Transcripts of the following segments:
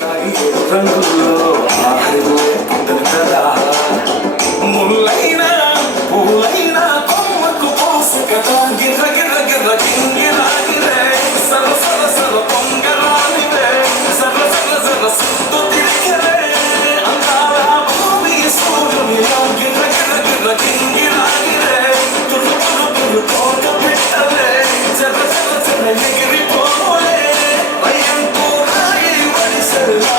రంగుల్లో ముల్లైనా పూలైనా కొమ్మకు పోసు కదా గిర్ర గిర్ర గిర్ర గింగిరాగిరే సర సర సర పొంగరానివే సర సర సర సుత్తు తిరిగరే అందాల భూమి సూర్యునిలా గిర్ర గిర్ర గిర్ర గింగిరాగిరే తురు తురు తురు తోట పెట్టలే సర సర సర ఎగిరిపోలే అయ్యంటూ రాయి వడిసెలా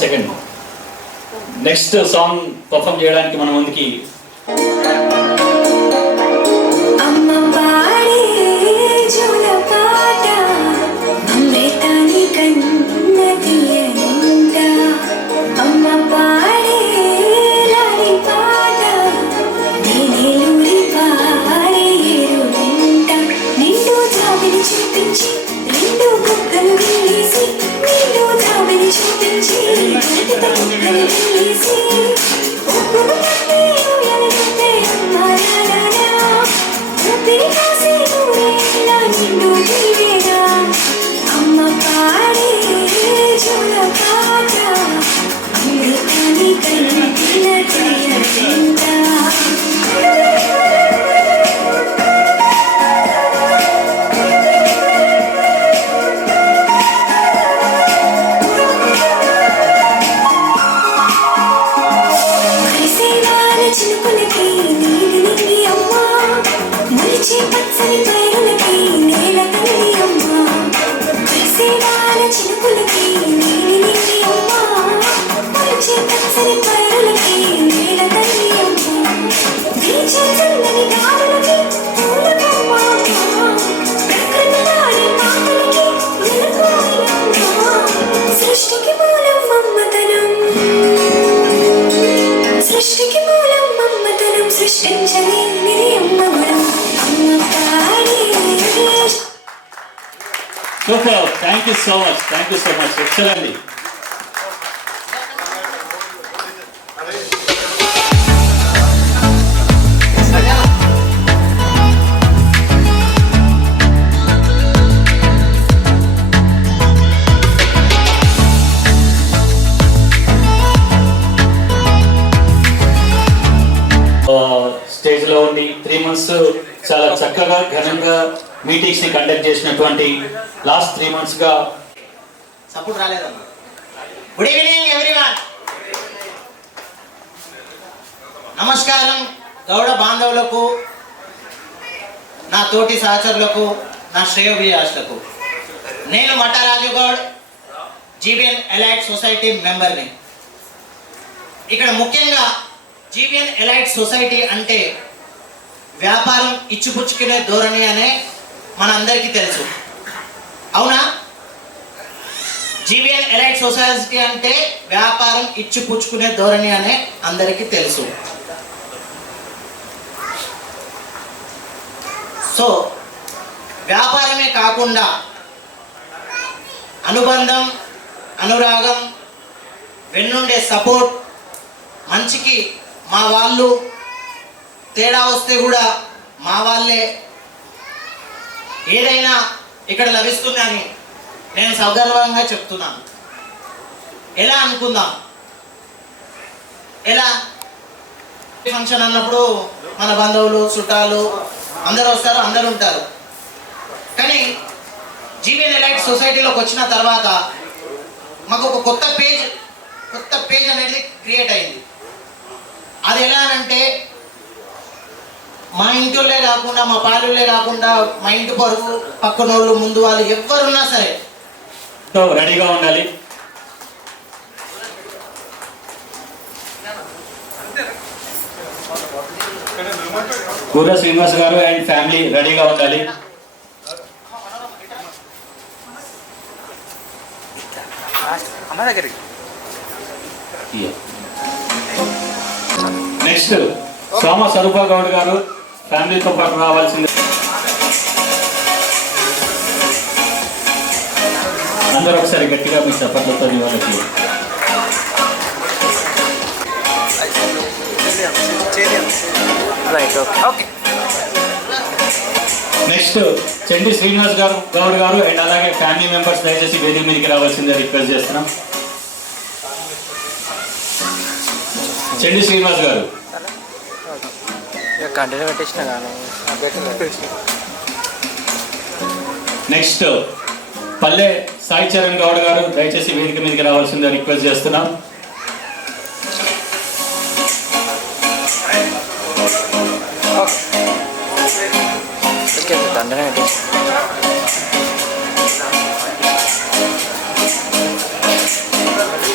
సెకండ్ నెక్స్ట్ సాంగ్ పర్ఫామ్ చేయడానికి మన ముందుకి Super, thank you so much, excellently. స్టేజ్లో ఉండి 3 months చాలా చక్కగా ఘనంగా మీటింగ్స్ ని కండక్ట్ చేసినటువంటి లాస్ట్ 3 months గా సపోర్ట్ రాలేదమ్మా. Good evening everyone. నమస్కారం గౌడ బాంధవులకు, నా తోటి సహచరులకు, నా శ్రేయోభిలాషులకు. నేను Mattaraju Goud, GBN elite society మెంబర్ని. ఇక్కడ ముఖ్యంగా జీబీఎన్ ఎలైట్ సొసైటీ అంటే వ్యాపారం ఇచ్చిపుచ్చుకునే ధోరణి అనే మనందరికీ తెలుసు, అవునా? జీబీఎన్ ఎలైట్ సొసైటీ అంటే వ్యాపారం ఇచ్చిపుచ్చుకునే ధోరణి అనే అందరికీ తెలుసు. సో వ్యాపారమే కాకుండా అనుబంధం, అనురాగం, వెన్నుండే సపోర్ట్, మంచికి మా వాళ్ళు, తేడా వస్తే కూడా మా వాళ్ళే, ఏదైనా ఇక్కడ లభిస్తుందని నేను సగర్వంగా చెప్తున్నాను. ఎలా అనుకుందాం, ఎలా ఫంక్షన్ అన్నప్పుడు మన బంధువులు, చుట్టాలు అందరూ వస్తారు, అందరూ ఉంటారు. కానీ జీవీఎన్ ఎలైట్ సొసైటీలోకి వచ్చిన తర్వాత మాకు ఒక కొత్త పేజ్ అనేది క్రియేట్ అయింది. అది ఎలా అంటే మా ఇంటిళ్ళే కాకుండా, మా పాలెళ్ళే కాకుండా, మా ఇంటి పొరుగు పక్కన వాళ్ళు, ముందు వాళ్ళు ఎవరున్నా సరే రెడీగా ఉండాలి. పూర్వ శ్రీనివాస్ గారు అండ్ ఫ్యామిలీ రెడీగా ఉండాలి. నెక్స్ట్ సోమ స్వరూప గౌడ్ గారు ఫ్యామిలీతో పాటు రావాల్సింది. అందరూ ఒకసారి గట్టిగా మీ చప్పట్లతో వాళ్ళకి. నెక్స్ట్ చెండి శ్రీనివాస్ గౌడ్ గారు అండ్ అలాగే ఫ్యామిలీ మెంబర్స్ దయచేసి వేదిక మీదకి రావాల్సిందే రిక్వెస్ట్ చేస్తున్నాం. చెండి శ్రీనివాస్ గారు. నెక్స్ట్ పల్లె సాయి చరణ్ గౌడ్ గారు దయచేసి వేదిక మీదకి రావాల్సిందే రిక్వెస్ట్ చేస్తున్నాం.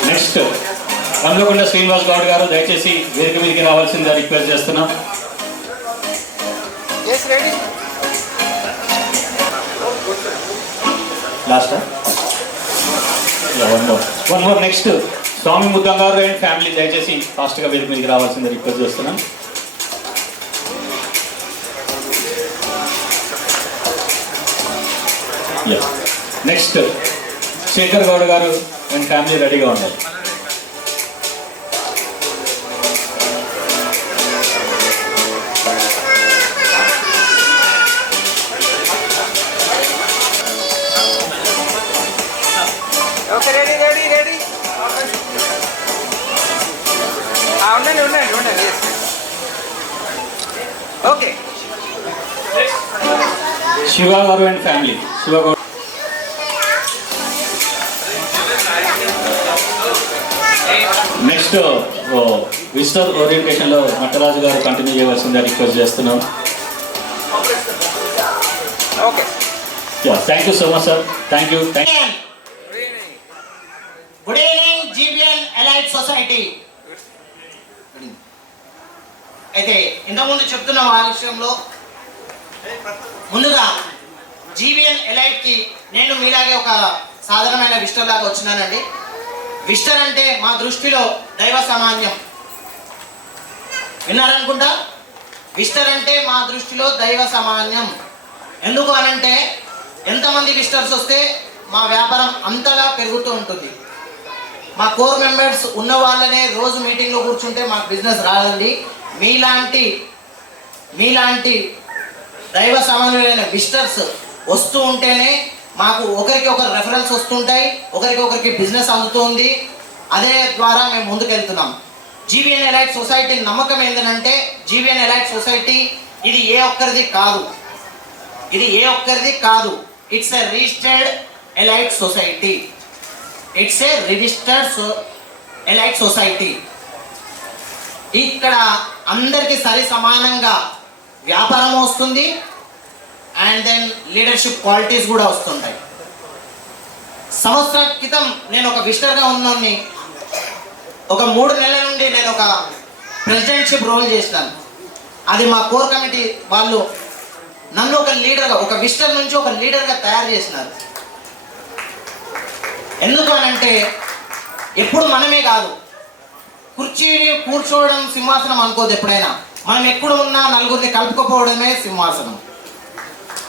నెక్స్ట్ రంగకొండ శ్రీనివాస్ గౌడ్ గారు దయచేసి వేదిక మీదకి రావాల్సిందిగా రిక్వెస్ట్ చేస్తున్నాం. Last one more. నెక్స్ట్ స్వామి ముద్దం గారు అండ్ ఫ్యామిలీ దయచేసి ఫాస్ట్గా వేదిక మీదకి రావాల్సిందిగా రిక్వెస్ట్ చేస్తున్నాం. నెక్స్ట్ శేఖర్ గౌడ్ గారు అండ్ ఫ్యామిలీ రెడీగా ఉండాలి. శివ గారు and family. Shiva Goud. Next visitor ఓరియంటేషన్లో నటరాజు గారు కంటిన్యూ చేయవలసిందిగా రిక్వెస్ట్ చేస్తున్నాం. Thank you so much sir. Thank you. Good evening GVN elite society. అయితే ఇంతకుముందు చెప్తున్న ఆ విషయంలో ముందుగా జీవీఎన్ ఎలైట్కి నేను మీలాగే ఒక సాధారణమైన విజిటర్ లాగా వచ్చినానండి. విజిటర్ అంటే మా దృష్టిలో దైవ సామాన్యం. విన్నారనుకుంటా? విజిటర్ అంటే మా దృష్టిలో దైవ సామాన్యం. ఎందుకు అనంటే ఎంతమంది విజిటర్స్ వస్తే మా వ్యాపారం అంతగా పెరుగుతూ ఉంటుంది. మా కోర్ మెంబర్స్ ఉన్న వాళ్ళనే రోజు మీటింగ్లో కూర్చుంటే మాకు బిజినెస్ రాదండి. మీలాంటి దైవ సామాన్యులైన విజిటర్స్ వస్తూ ఉంటేనే మాకు ఒకరికి ఒకరు రెఫరెన్స్ వస్తుంటాయి, ఒకరికి బిజినెస్ అందుతుంది. అదే ద్వారా మేము ముందుకెళ్తున్నాం. జీవీఎన్ ఎలైట్ సొసైటీ నమ్మకం ఏంటంటే జీవీఎన్ ఎలైట్ సొసైటీ ఇది ఏ ఒక్కరిది కాదు. It's a registered elite society. ఇక్కడ అందరికీ సరి సమానంగా వ్యాపారం వస్తుంది అండ్ దెన్ లీడర్షిప్ క్వాలిటీస్ కూడా వస్తుంటాయి. సంవత్సరం క్రితం నేను ఒక విజిటర్గా ఉన్నోని ఒక 3 నెలల నుండి నేను ఒక ప్రెసిడెంట్షిప్ రోల్ చేసినాను. అది మా కోర్ కమిటీ వాళ్ళు నన్ను ఒక లీడర్గా, ఒక విజిటర్ నుంచి ఒక లీడర్గా తయారు చేసినారు. ఎందుకు అనంటే ఎప్పుడు మనమే కాదు, కుర్చీని కూర్చోవడం సింహాసనం అనుకోదు. ఎప్పుడైనా మనం ఎక్కడ ఉన్నా నలుగురిని కలుపుకోపోవడమే సింహాసనం.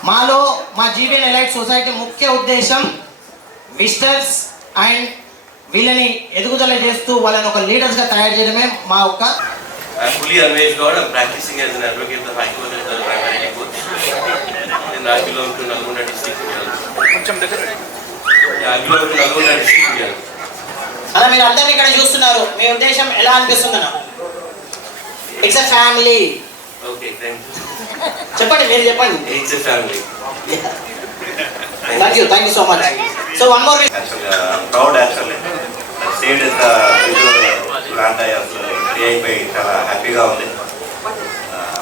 మాలో మా జీబీఎన్ ఎలైట్ సొసైటీ ముఖ్య ఉద్దేశం విజిటర్స్ అండ్ వీళ్ళని ఎదుగుదల చేస్తూ వాళ్ళని ఒక లీడర్స్గా తయారు చేయడమే మా ఒక. I'm fully Anvesh Gaud. I'm practicing as an advocate of High Court as a primary coach. And I belong to Nalgonda district. I belong to Nalgonda district. అలా మీరు అందరినీ ఇక్కడ చూస్తున్నారు, మీ ఉద్దేశం ఎలా అనిపిస్తుందన్న? It's a family. Okay, thank you. చెప్పండి, మీరు చెప్పండి. It's a family. Thank you so much. So one more. Actually, I'm proud actually. I stayed at the plant. I was చాలా హ్యాపీగా ఉంది.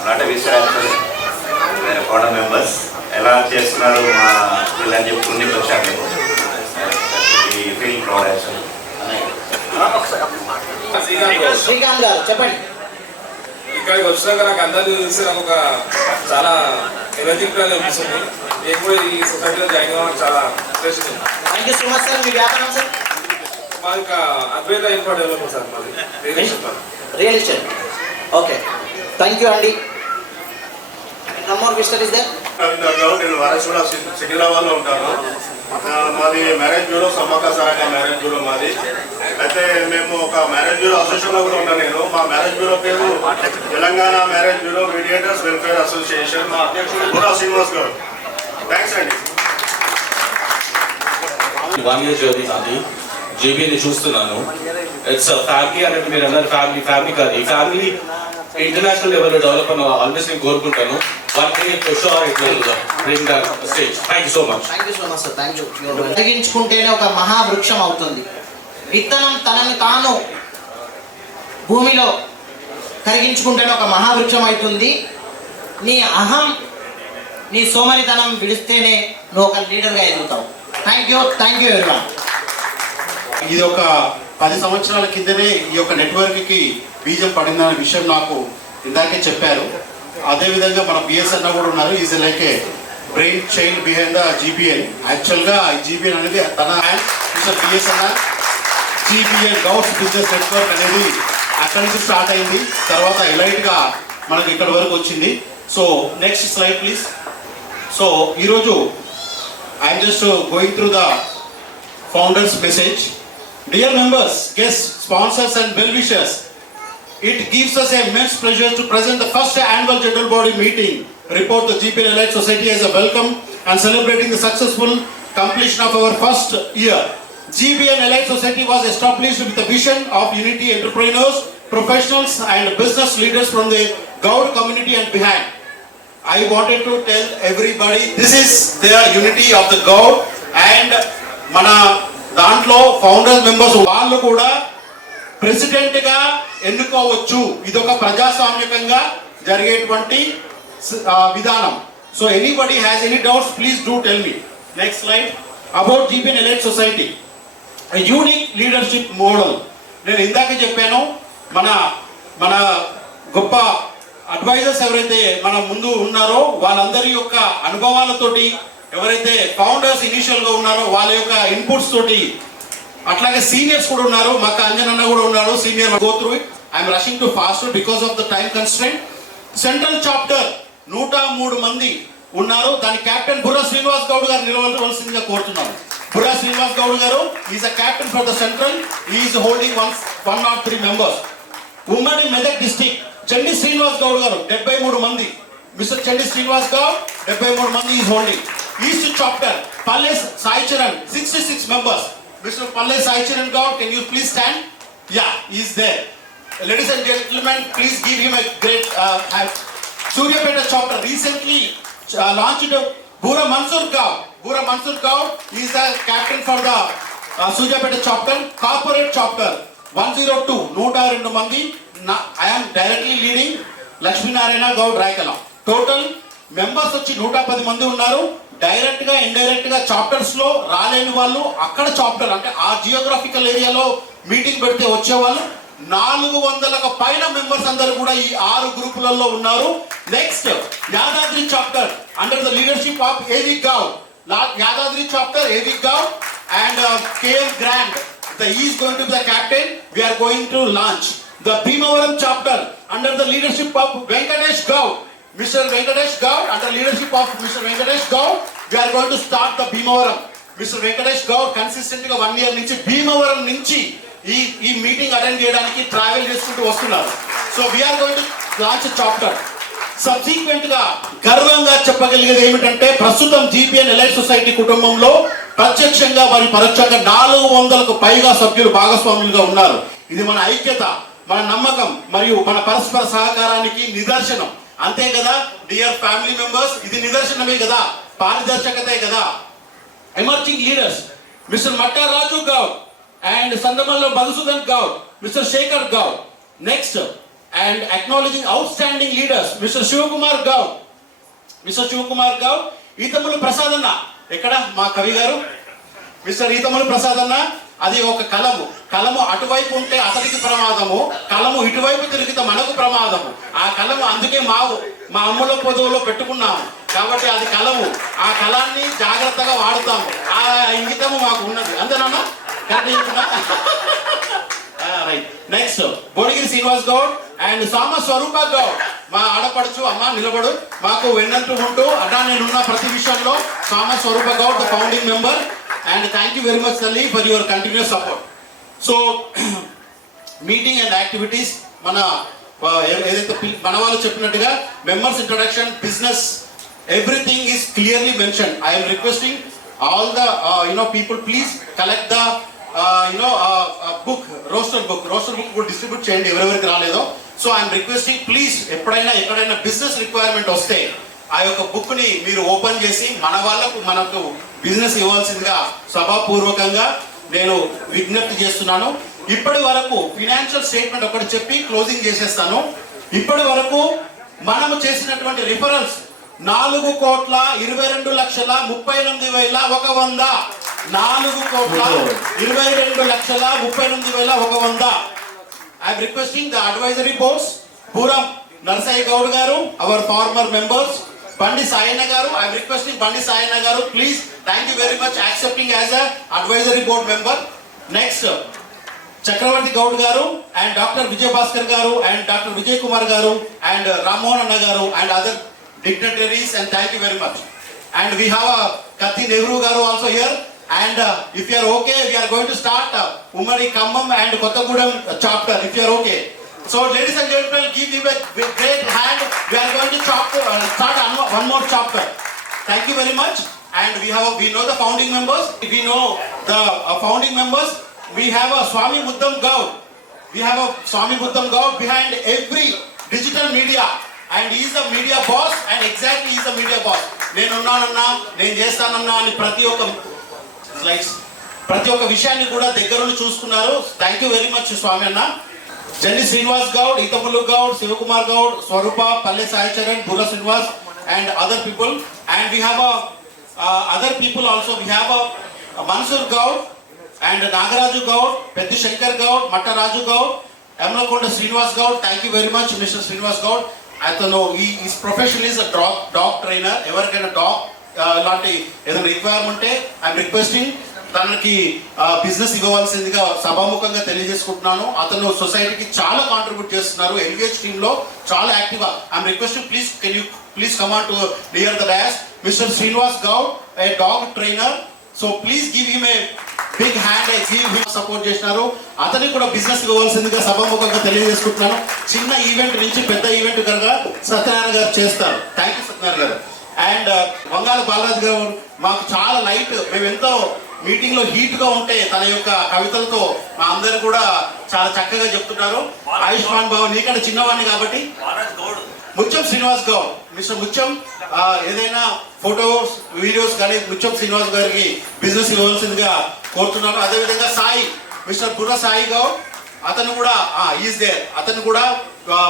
నాట్ విజిటర్ యాక్చువల్లీ, వేరే ఫౌండర్ మెంబర్స్ ఎలా చేస్తున్నారు మా వీళ్ళని చెప్పి ముందుకు వచ్చాను. Feel proud actually. శ్రీకాంత్ గారు చెప్పండి. ఇక్కడికి వచ్చినాక నాకు అందరూ చూసి నాకు ఒక చాలా ఎనర్జిక్ అనిపిస్తుంది. నేను కూడా ఈ సొసైటీలో జాయిన్ అవ్వడం చాలా ఇంట్రెస్ట్ ఉంది. Thank you so much sir. మీ వ్యాపారం సార్? మాది అద్వైత ఇన్ఫ్రా డెవలప్మెంట్ సార్. మాది real estate. Okay, thank you అండి. One more visitor is there. నేను వారసుడ సికింద్రాబాద్లో ఉంటాను. మాది marriage bureau, Sammakka Sarakka marriage bureau మాది. అయితే మేము ఒక మ్యారేజ్ బ్యూరో అసోసియేషన్లో కూడా ఉంటాను నేను. మా మ్యారేజ్ బ్యూరో పేరు Telangana marriage bureau mediators welfare association. మా అధ్యక్షుడు బుర్రా శ్రీనివాస్ గారు. థ్యాంక్స్ అండి. 1 year జర్నీ నాది. జీబీని చూస్తున్నాను. ఇట్స్ ఫ్యామిలీ అనేది మీరు అన్నారు, ఫ్యామిలీ కాదు. ఈ ఫ్యామిలీ ఇంటర్నేషనల్ లెవెల్లో డెవలప్ అని ఆల్వేస్ నేను కోరుకుంటాను. 1 day for sure it will bring that stage. Thank you so much. Thank you so much sir. Thank you. తగ్గించుకుంటేనే ఒక మహావృక్షం అవుతుంది. విత్తనం తనని తాను భూమిలో కరిగించుకుంటేనే ఒక మహావృక్షం అవుతుంది. నీ అహం, నీ సోమరితనం విడిస్తేనే నువ్వు ఒక లీడర్గా ఎదుగుతావు. Thank you everyone. ఇది ఒక 10 సంవత్సరాల కిందనే ఈ యొక్క నెట్వర్క్కి బీజం పడిందనే విషయం నాకు ఇందాకే చెప్పారు. అదేవిధంగా మన పిఎస్ అన్న కూడా ఉన్నారు. Is like A brain child behind the GBN. యాక్చువల్గా ఈ జీబీఎన్ అనేది తన పిఎస్ అన్న జీబీఎన్ గౌడ్స్ బిజినెస్ నెట్వర్క్ అనేది అక్కడి నుంచి స్టార్ట్ అయింది. తర్వాత ఎలైట్గా మనకు ఇక్కడ వరకు వచ్చింది. So next slide please. So ఈరోజు I'm just going through the founders message. Dear members, guests, sponsors and well-wishers, it gives us immense pleasure to present the first annual general body meeting report the GBN Elite Society as a welcome and celebrating the successful completion of our first year. GBN Elite Society was established with a vision of unity entrepreneurs, professionals and business leaders from the Gaud community and behind. I wanted to tell everybody this is the unity of the Gaud and mana దాంట్లో founder members వాళ్ళు కూడా ప్రెసిడెంట్గా ఎన్నుకోవచ్చు. ఇదొక ప్రజాస్వామ్యకంగా జరిగేటువంటి విధానం. So anybody has any doubts please do tell me. Next slide. About GBN elite society unique leadership model. నేను ఇందాక చెప్పాను, మన గొప్ప అడ్వైజర్స్ ఎవరైతే మన ముందు ఉన్నారో వాళ్ళందరి యొక్క అనుభవాలతోటి, ఎవరైతే ఫౌండర్స్ ఇనిషియల్గా ఉన్నారో వాళ్ళ యొక్క ఇన్పుట్స్ తోటి, అట్లాగే సీనియర్స్ కూడా ఉన్నారు. మక్క అంజనన్న కూడా ఉన్నారు senior. Go through it. I'm rushing to fast because of the time constraint. Central chapter 103 మంది ఉన్నారు. దాని క్యాప్టెన్ బుర్రా శ్రీనివాస్ గౌడ్ గారు నిలవలసిందిగా కోరుతున్నాను. బుర్రా శ్రీనివాస్ గౌడ్ గారు is a captain for the central. Is holding 103 members. ఉమ్మడి మెదక్ డిస్టిక్ చండి శ్రీనివాస్ గౌడ్ గారు 73 మంది. మిస్టర్ చండి శ్రీనివాస్ గౌడ్ 73 మంది is holding. East chapter Palles Sai Charan 66 members. Mr. Palles Sai Charan Gaud, can you please stand? Yeah, he is there. Ladies and gentlemen, please give him a great hand. Suryapeta chapter recently launched Bura Mansur Gaud. Bura Mansur Gaud is the captain for the Suryapeta chapter. Corporate chapter 102 102 mandi. I am directly leading Lakshmi Narayana Gaud Raikala. Total members వచ్చి 110 మంది ఉన్నారు. Direct గా indirect గా chapters లో రాలేని వాళ్ళు అక్కడ chapter అంటే ఆ జియోగ్రఫికల్ ఏరియాలో మీటింగ్ పెడితే వచ్చేవాళ్ళు 400లకు పైన మెంబర్స్ అందరూ కూడా ఈ 6 గ్రూపులలో ఉన్నారు. Next Yadadri chapter under the leadership of AV Goud. Yadadri chapter AV Goud and KM grand is going to be the captain. We are going to launch the Bhimavaram chapter under the leadership of Venkatesh Gaud. Mr. Venkatesh Gaud, under leadership of Mr. Venkatesh Gaud, we are going to start the Bhimavaram. Mr. Venkatesh Gaud consistently 1 year నుంచి భీమవరం నుంచి ఈ meeting attend చేయడానికి travel చేసుకుంటూ వస్తున్నారు. So we are going to launch chapter. Subsequent గా గర్వంగా చెప్పగలిగేది ఏమిటంటే ప్రస్తుతం జీపీఎన్ ఎలైట్ సొసైటీ కుటుంబంలో ప్రత్యక్షంగా మరియు పరోక్షంగా 400కు పైగా సభ్యులు భాగస్వాములుగా ఉన్నారు. ఇది మన ఐక్యత, మన నమ్మకం మరియు మన పరస్పర సహకారానికి నిదర్శనం. అంతే కదా డియర్ ఫ్యామిలీ మెంబర్స్, ఇది నిదర్శనమే కదా, పారదర్శకతే కదా. Emerging leaders mister Matta Raju Goud and Sandamalla Madhusudan Gaud, Mr. Shekhar Gaud. Next, and acknowledging outstanding leaders, Mr. Shivakumar Gaud. Mr. Shivakumar Gaud, Ithamulu Prasadanna. Ekkada ma kavi garu? Mr. Ithamulu Prasadanna, అది ఒక కలము అటువైపు ఉంటే అతనికి ప్రమాదము, కలము ఇటువైపు తిరిగితే మనకు ప్రమాదము. ఆ కలము అందుకే మా అమ్ముల పొదువులో పెట్టుకున్నాము కాబట్టి అది కలము. ఆ కలాన్ని జాగ్రత్తగా వాడుతాము. ఆ ఇంగితము మాకు ఉన్నది. అంతేనా? Right. Next Bodigiri Srinivas Goud and Sama Swaroopa Goud. మా ఆడపడుచు అమ్మ నిలబడు, మాకు వెన్నంటూ ఉంటూ అన్నా నేనున్న ప్రతి విషయంలో. Sama Swaroopa Goud the founding member. And thank you very much, Salli, for your continuous support. So, meeting and activities, ఏదైతే మన వాళ్ళు చెప్పినట్టుగా members introduction, business, everything is clearly mentioned. I am requesting all the people, please collect the book, roster book కూడా distribute చేయండి ఎవరెవరికి రాలేదో. So I am requesting, please, ఎక్కడైనా business requirement వస్తే ఆ యొక్క బుక్ ని మీరు ఓపెన్ చేసి మనకు బిజినెస్ ఇవ్వాల్సిందిగా సభాపూర్వకంగా నేను విజ్ఞప్తి చేస్తున్నాను. ఇప్పటి వరకు ఫినాన్షియల్ స్టేట్మెంట్ ఒకటి చెప్పి క్లోజింగ్ చేసేస్తాను. ఇప్పటి వరకు మనము చేసినటువంటి referrals 4,22,38,100. 4,22,38,100. I am requesting the advisory boards, Puram Narsai Gaud garu, our former members, Bandi Sayana garu, I am requesting Bandi Sayana garu, please, thank you very much accepting as a advisory board member. Next, Chakravarti Gaud garu and Dr. Vijay Bhaskar garu and Dr. Vijay Kumar garu and Rammohan Anna garu and other dignitaries, and thank you very much. And we have Kathi Nehru garu also here, and if you are okay, we are going to start Umari Khammam and Kottagudem chapter, if you are okay. So ladies and gentlemen, give him a great hand. We are going to start one more chapter. Thank you very much. And we know the founding members. We know the founding members. We have a Swami Muddam Gaud. We have a Swami Muddam Gaud behind every digital media, and he is the media boss, and exactly he is the media boss. నేను ఉన్నానన్నా, నేను చేస్తానన్నా అని ప్రతి ఒక్క విషయాన్ని కూడా దగ్గరుండి చూసుకున్నారు. Thank you very much స్వామి అన్న. Jenny Srinivas Gaud, Ithamulu Gaud, Sivakumar Gaud, Swarupa, Palle Sai Charan, Burra Srinivas, and other people. And we have other people also. We have Mansur Gaud and Nagaraju Gaud, Peddi Shankar Gaud, Matta Raju Gaud, Amlakonda Srinivas Gaud. Thank you very much, Mr. Srinivas Gaud. I don't know, his profession is a dog trainer. ఎవరికైనా dog లాంటి ఏదైనా requirement ఉంటే I'm requesting తనకి business ఇవ్వవలసిందిగా సభాముఖంగా తెలియజేసుకుంటున్నాను. అతను సొసైటీకి చాలా కాంట్రిబ్యూట్ చేస్తున్నారు. ఎల్విహెచ్ టీమ్ లో చాలా యాక్టివ్ గా. I'm requesting please come on to near the dais. Mister Srinivas Goud, a dog trainer. So please give him a big hand. Support చేసినారు. అతనికి కూడా బిజినెస్ ఇవ్వవలసిందిగా సభాముఖంగా తెలియజేసుకుంటున్నాను. చిన్న ఈవెంట్ నుంచి పెద్ద ఈవెంట్ కనుక సత్యనారాయణ గారు చేస్తారు. థ్యాంక్ యూ సత్యనారాయణ గారు. అండ్ వంగాల బాలరాజు గారు మాకు చాలా లైట్, మేము ఎంతో మీటింగ్ లో హీట్ గా ఉంటే తన యొక్క కవితలతో మా అందరు కూడా చాలా చక్కగా చెప్తున్నారు. ఆయుష్మాన్ బాబు నీకంటే చిన్నవాడిని కాబట్టి. ముత్యం శ్రీనివాస్ గౌడ్, మిస్టర్ ముత్యం ఏదైనా ఫోటోస్ వీడియోస్ కానీ ముత్యం శ్రీనివాస్ గారికి బిజినెస్ ఇవ్వాల్సిందిగా కోరుతున్నాను. అదేవిధంగా సాయి, మిస్టర్ బుర్ర సాయి గౌడ్, అతను కూడా ఈజ్ దేర్. అతను కూడా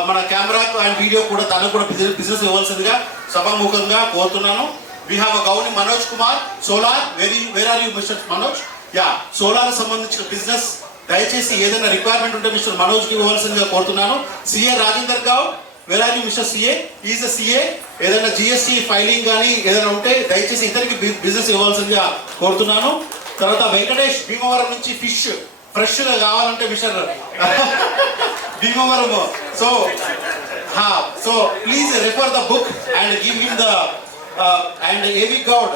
మన కెమెరా అండ్ వీడియో కూడా తనకు కూడా బిజినెస్ ఇవ్వాల్సిందిగా సభాముఖంగా కోరుతున్నాను. We have a Gauni Manoj Kumar, Solar. Where are you, Mr. Manoj? Yeah, Solar సంబంధించిన బిజినెస్ దయచేసి ఏదైనా రిక్వైర్మెంట్ ఉంటే మిస్టర్ మనోజ్ కి ఇవ్వాల్సిందిగా కోరుతున్నాను. CA Rajender Goud, where are you mister CA? Is a CA. ఏదైనా జిఎస్టీ ఫైలింగ్ కానీ ఏదైనా ఉంటే దయచేసి ఇతనికి బిజినెస్ ఇవ్వాల్సిందిగా కోరుతున్నాను. తర్వాత వెంకటేష్, భీమవరం నుంచి ఫిష్ ఫ్రెష్ గా కావాలంటే mister Bhimavaram. So So please refer the book and give him the and AV Gowd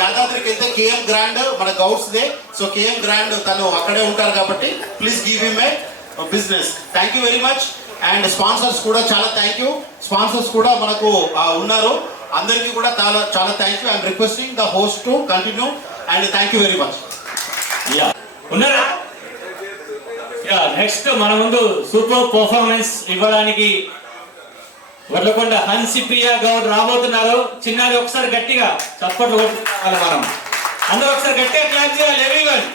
యాదాద్రికి అయితే కేఎం గ్రాండ్ మన గౌడ్స్ దే. సో కేఎం గ్రాండ్ తను అక్కడే ఉంటారు కాబట్టి please give him a business. Thank you very much. And sponsors కూడా చాలా థ్యాంక్ యూ. స్పాన్సర్స్ కూడా మనకు ఉన్నారు. అందరికీ కూడా చాలా చాలా thank you. I'm requesting the host to continue and thank you very much. ఉన్నారా? నెక్స్ట్ మన ముందు సూపర్ పర్ఫార్మెన్స్ ఇవ్వడానికి వడ్లకొండ హన్సిప్రియ గౌడ్ రాబోతున్నారు. చిన్నారి ఒకసారి గట్టిగా చప్పట్లు కొట్టుకోవాలి. మనం అందరూ ఒకసారి గట్టిగా క్లాప్ చేయాలి. ఎవ్రీవన్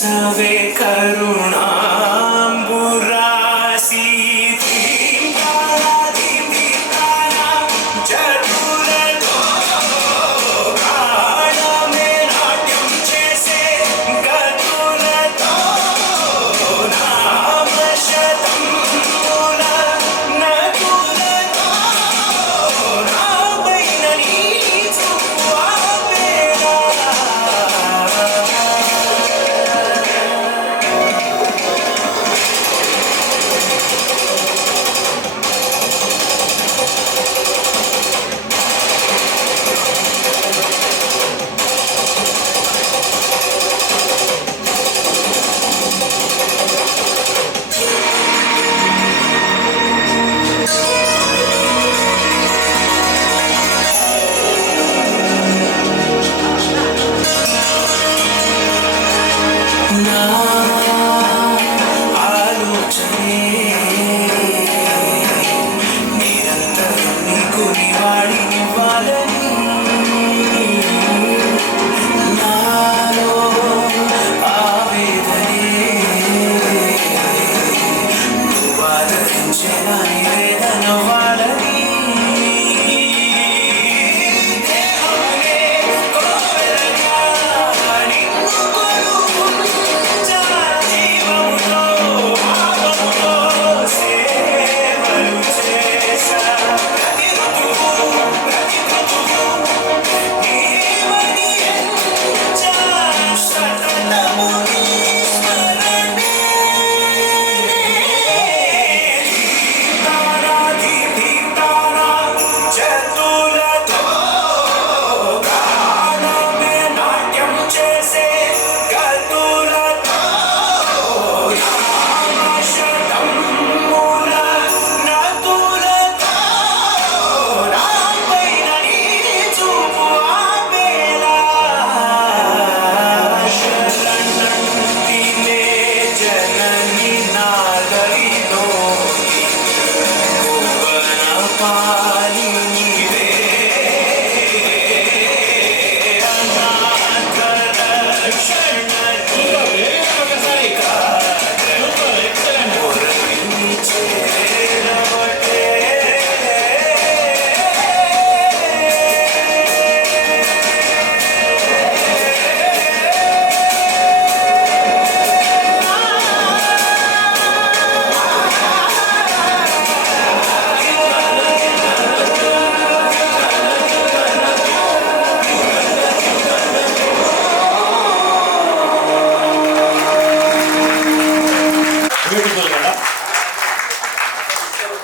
సవే కరుణా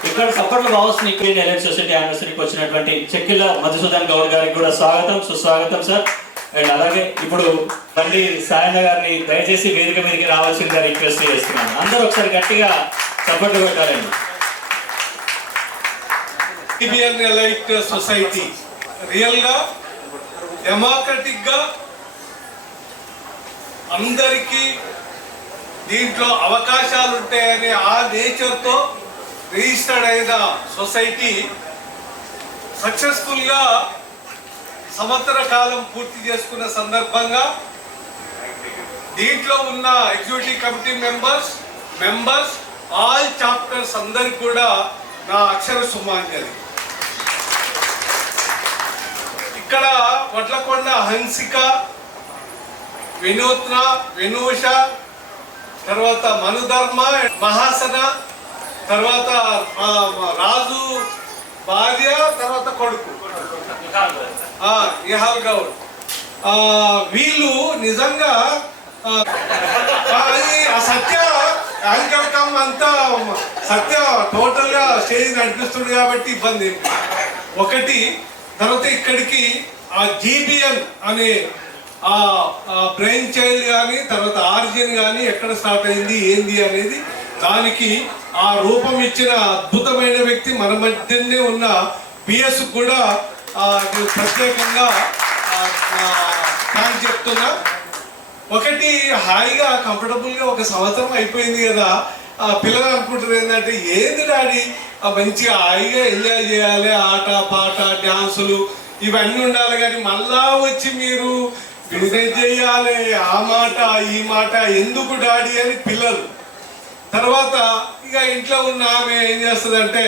ఇక్కడ సపోర్ట్ కావాల్సిన క్లీన్ ఎలైట్ సొసైటీ యానివర్సరీకి వచ్చినటువంటి చెక్కిల మధుసూదన్ గౌడ్ గారికి కూడా స్వాగతం సుస్వాగతం సార్. అండ్ అలాగే ఇప్పుడు బండి సాయన్న గారిని దయచేసి వేదిక మీదకి రావాల్సిందిగా రిక్వెస్ట్ చేస్తున్నాను. అందరూ ఒకసారి గట్టిగా సపోర్ట్ కొట్టాలండి. ఇండియన్ ఎలైట్ సొసైటీ రియల్గా డెమోక్రటిక్గా అందరికీ దీంట్లో అవకాశాలు ఉంటాయని ఆ నేచర్తో రిజిస్టర్డ్ అయిన సొసైటీ సక్సెస్ఫుల్గా సంవత్సర కాలం పూర్తి చేసుకున్న సందర్భంగా దీంట్లో ఉన్న executive committee members all chapters అందరికి కూడా నా అక్షర సుమాంజలి. ఇక్కడ వడ్లకొండ హన్సిక, వినూత్న, వినూష, తర్వాత మనుధర్మ, మహాసన, తర్వాత రాజు భార్య, తర్వాత కొడుకు నిహాల్ గౌడ్. వీళ్ళు నిజంగా సత్య యాంకర్ కమ్ అంతా సత్య టోటల్ గా స్టేజ్ నడిపిస్తుంది కాబట్టి ఇబ్బంది. ఒకటి తర్వాత ఇక్కడికి ఆ జీబీఎన్ అనే ఆ బ్రెయిన్ చైల్డ్ కానీ తర్వాత ఆరిజిన్ కానీ ఎక్కడ స్టార్ట్ అయింది ఏంది అనేది దానికి ఆ రూపం ఇచ్చిన అద్భుతమైన వ్యక్తి మన మధ్యనే ఉన్న పిఎస్ కూడా ప్రత్యేకంగా థ్యాంక్స్ చెప్తున్నా. ఒకటి హాయిగా కంఫర్టబుల్గా ఒక సంవత్సరం అయిపోయింది కదా, పిల్లలు అనుకుంటారు ఏంటంటే ఏంది డాడీ మంచిగా హాయిగా ఎంజాయ్ చేయాలి, ఆట పాట డ్యాన్సులు ఇవన్నీ ఉండాలి, కానీ మళ్ళా వచ్చి మీరు బిజినెస్ చేయాలి, ఆ మాట ఈ మాట ఎందుకు డాడీ అని పిల్లలు. తర్వాత ఇక ఇంట్లో ఉన్న ఆమె ఏం చేస్తుందంటే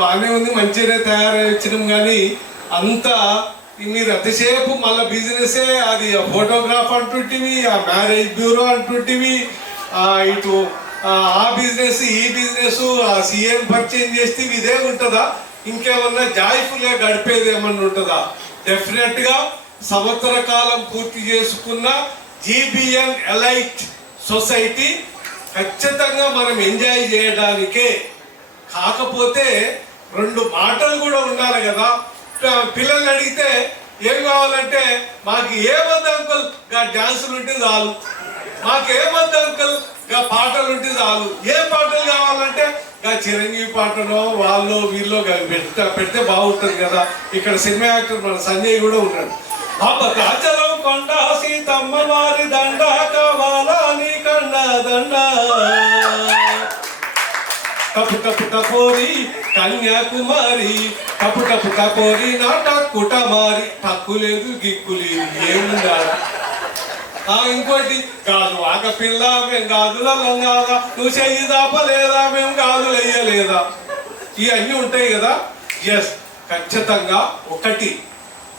బాగానే ఉంది మంచిగానే తయారైచ్చినాం, కానీ అంతా మీరు ఎంతసేపు మళ్ళీ బిజినెసే, అది ఫోటోగ్రాఫ్ అంటుంటివి, ఆ మ్యారేజ్ బ్యూరో అంటుంటివి, ఇటు ఆ బిజినెస్ ఈ బిజినెస్, ఆ సీఎం పర్చేజ్ చేస్తే ఇదే ఉంటుందా? ఇంకేమన్నా జాయ్ఫుల్గా గడిపేది ఏమన్నా ఉంటుందా? డెఫినెట్గా సంవత్సర కాలం పూర్తి చేసుకున్న జీబీఎన్ ఎలైట్ సొసైటీ ఖచ్చితంగా మనం ఎంజాయ్ చేయడానికే. కాకపోతే 2 మాటలు కూడా ఉండాలి కదా. పిల్లల్ని అడిగితే ఏం కావాలంటే మాకు ఏమద్దు అంకుల్ గా డాన్సులు ఉంటే చాలు, మాకు ఏమద్దు అంకుల్ గా పాటలు ఉంటే చాలు. ఏ పాటలు కావాలంటే గా చిరంజీవి పాటలో వాళ్ళు వీళ్ళు పెడితే బాగుంటుంది కదా. ఇక్కడ సినిమా యాక్టర్ మన సంజయ్ కూడా ఉన్నాడు. భద్రాచలం కొండ సీతమ్మ వారి దండ కావాలా నీ కండ దండ, టపు టపు టపోరి కన్యాకుమారి, టపు టపు టపోరి నా టక్కు టమారి, టక్కు లేదు గిక్కు లేదు ఏముండాలి. ఇంకోటి గాజు ఆక పిల్ల మేము గాజులలో కాదా, నువ్వు చెయ్యి దాపలేదా మేము గాజులు వేయలేదా, ఇవన్నీ ఉంటాయి కదా. ఎస్ ఖచ్చితంగా ఒకటి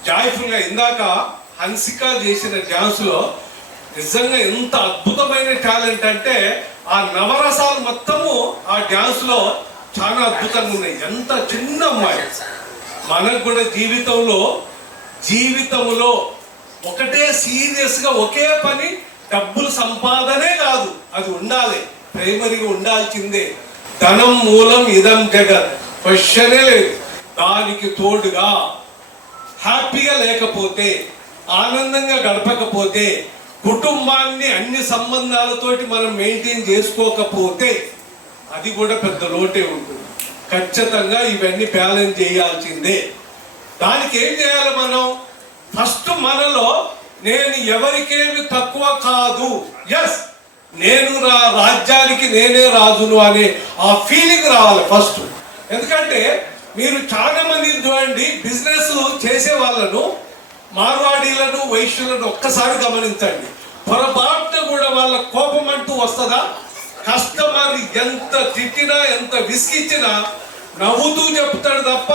జాయ్ఫుల్గా ఇందాక హన్సిక చేసిన డ్యాన్స్లో నిజంగా ఎంత అద్భుతమైన టాలెంట్ అంటే ఆ నవరసాలు మొత్తము ఆ డ్యాన్స్లో చాలా అద్భుతంగా ఉన్నాయి. ఎంత చిన్న అమ్మాయి. మనకు కూడా జీవితంలో ఒకటే సీరియస్గా ఒకే పని, డబ్బులు సంపాదనే కాదు, అది ఉండాలి, ప్రైమరీగా ఉండాల్సిందే. ధనం మూలం ఇదం జగత్, క్వశ్చనే లేదు. దానికి తోడుగా హ్యాపీగా లేకపోతే, ఆనందంగా గడపకపోతే, కుటుంబాన్ని అన్ని సంబంధాలతోటి మనం మెయింటైన్ చేసుకోకపోతే అది కూడా పెద్ద లోటే ఉంటుంది. ఖచ్చితంగా ఇవన్నీ బ్యాలెన్స్ చేయాల్సిందే. దానికి ఏం చేయాలి మనం? ఫస్ట్ మనలో నేను ఎవరికేమి తక్కువ కాదు, ఎస్ నేను రాజ్యానికి నేనే రాజును అనే ఆ ఫీలింగ్ రావాలి ఫస్ట్. ఎందుకంటే మీరు చాలా మందిని చూడండి, బిజినెస్ చేసే వాళ్ళను, మార్వాడీలను, వైశ్యులను ఒక్కసారి గమనించండి. పొరపాటున కూడా వాళ్ళ కోపం అంటూ వస్తుందా? కస్టమర్ ఎంత తిట్టినా ఎంత విసిగిచ్చినా నవ్వుతూ చెప్తాడు తప్ప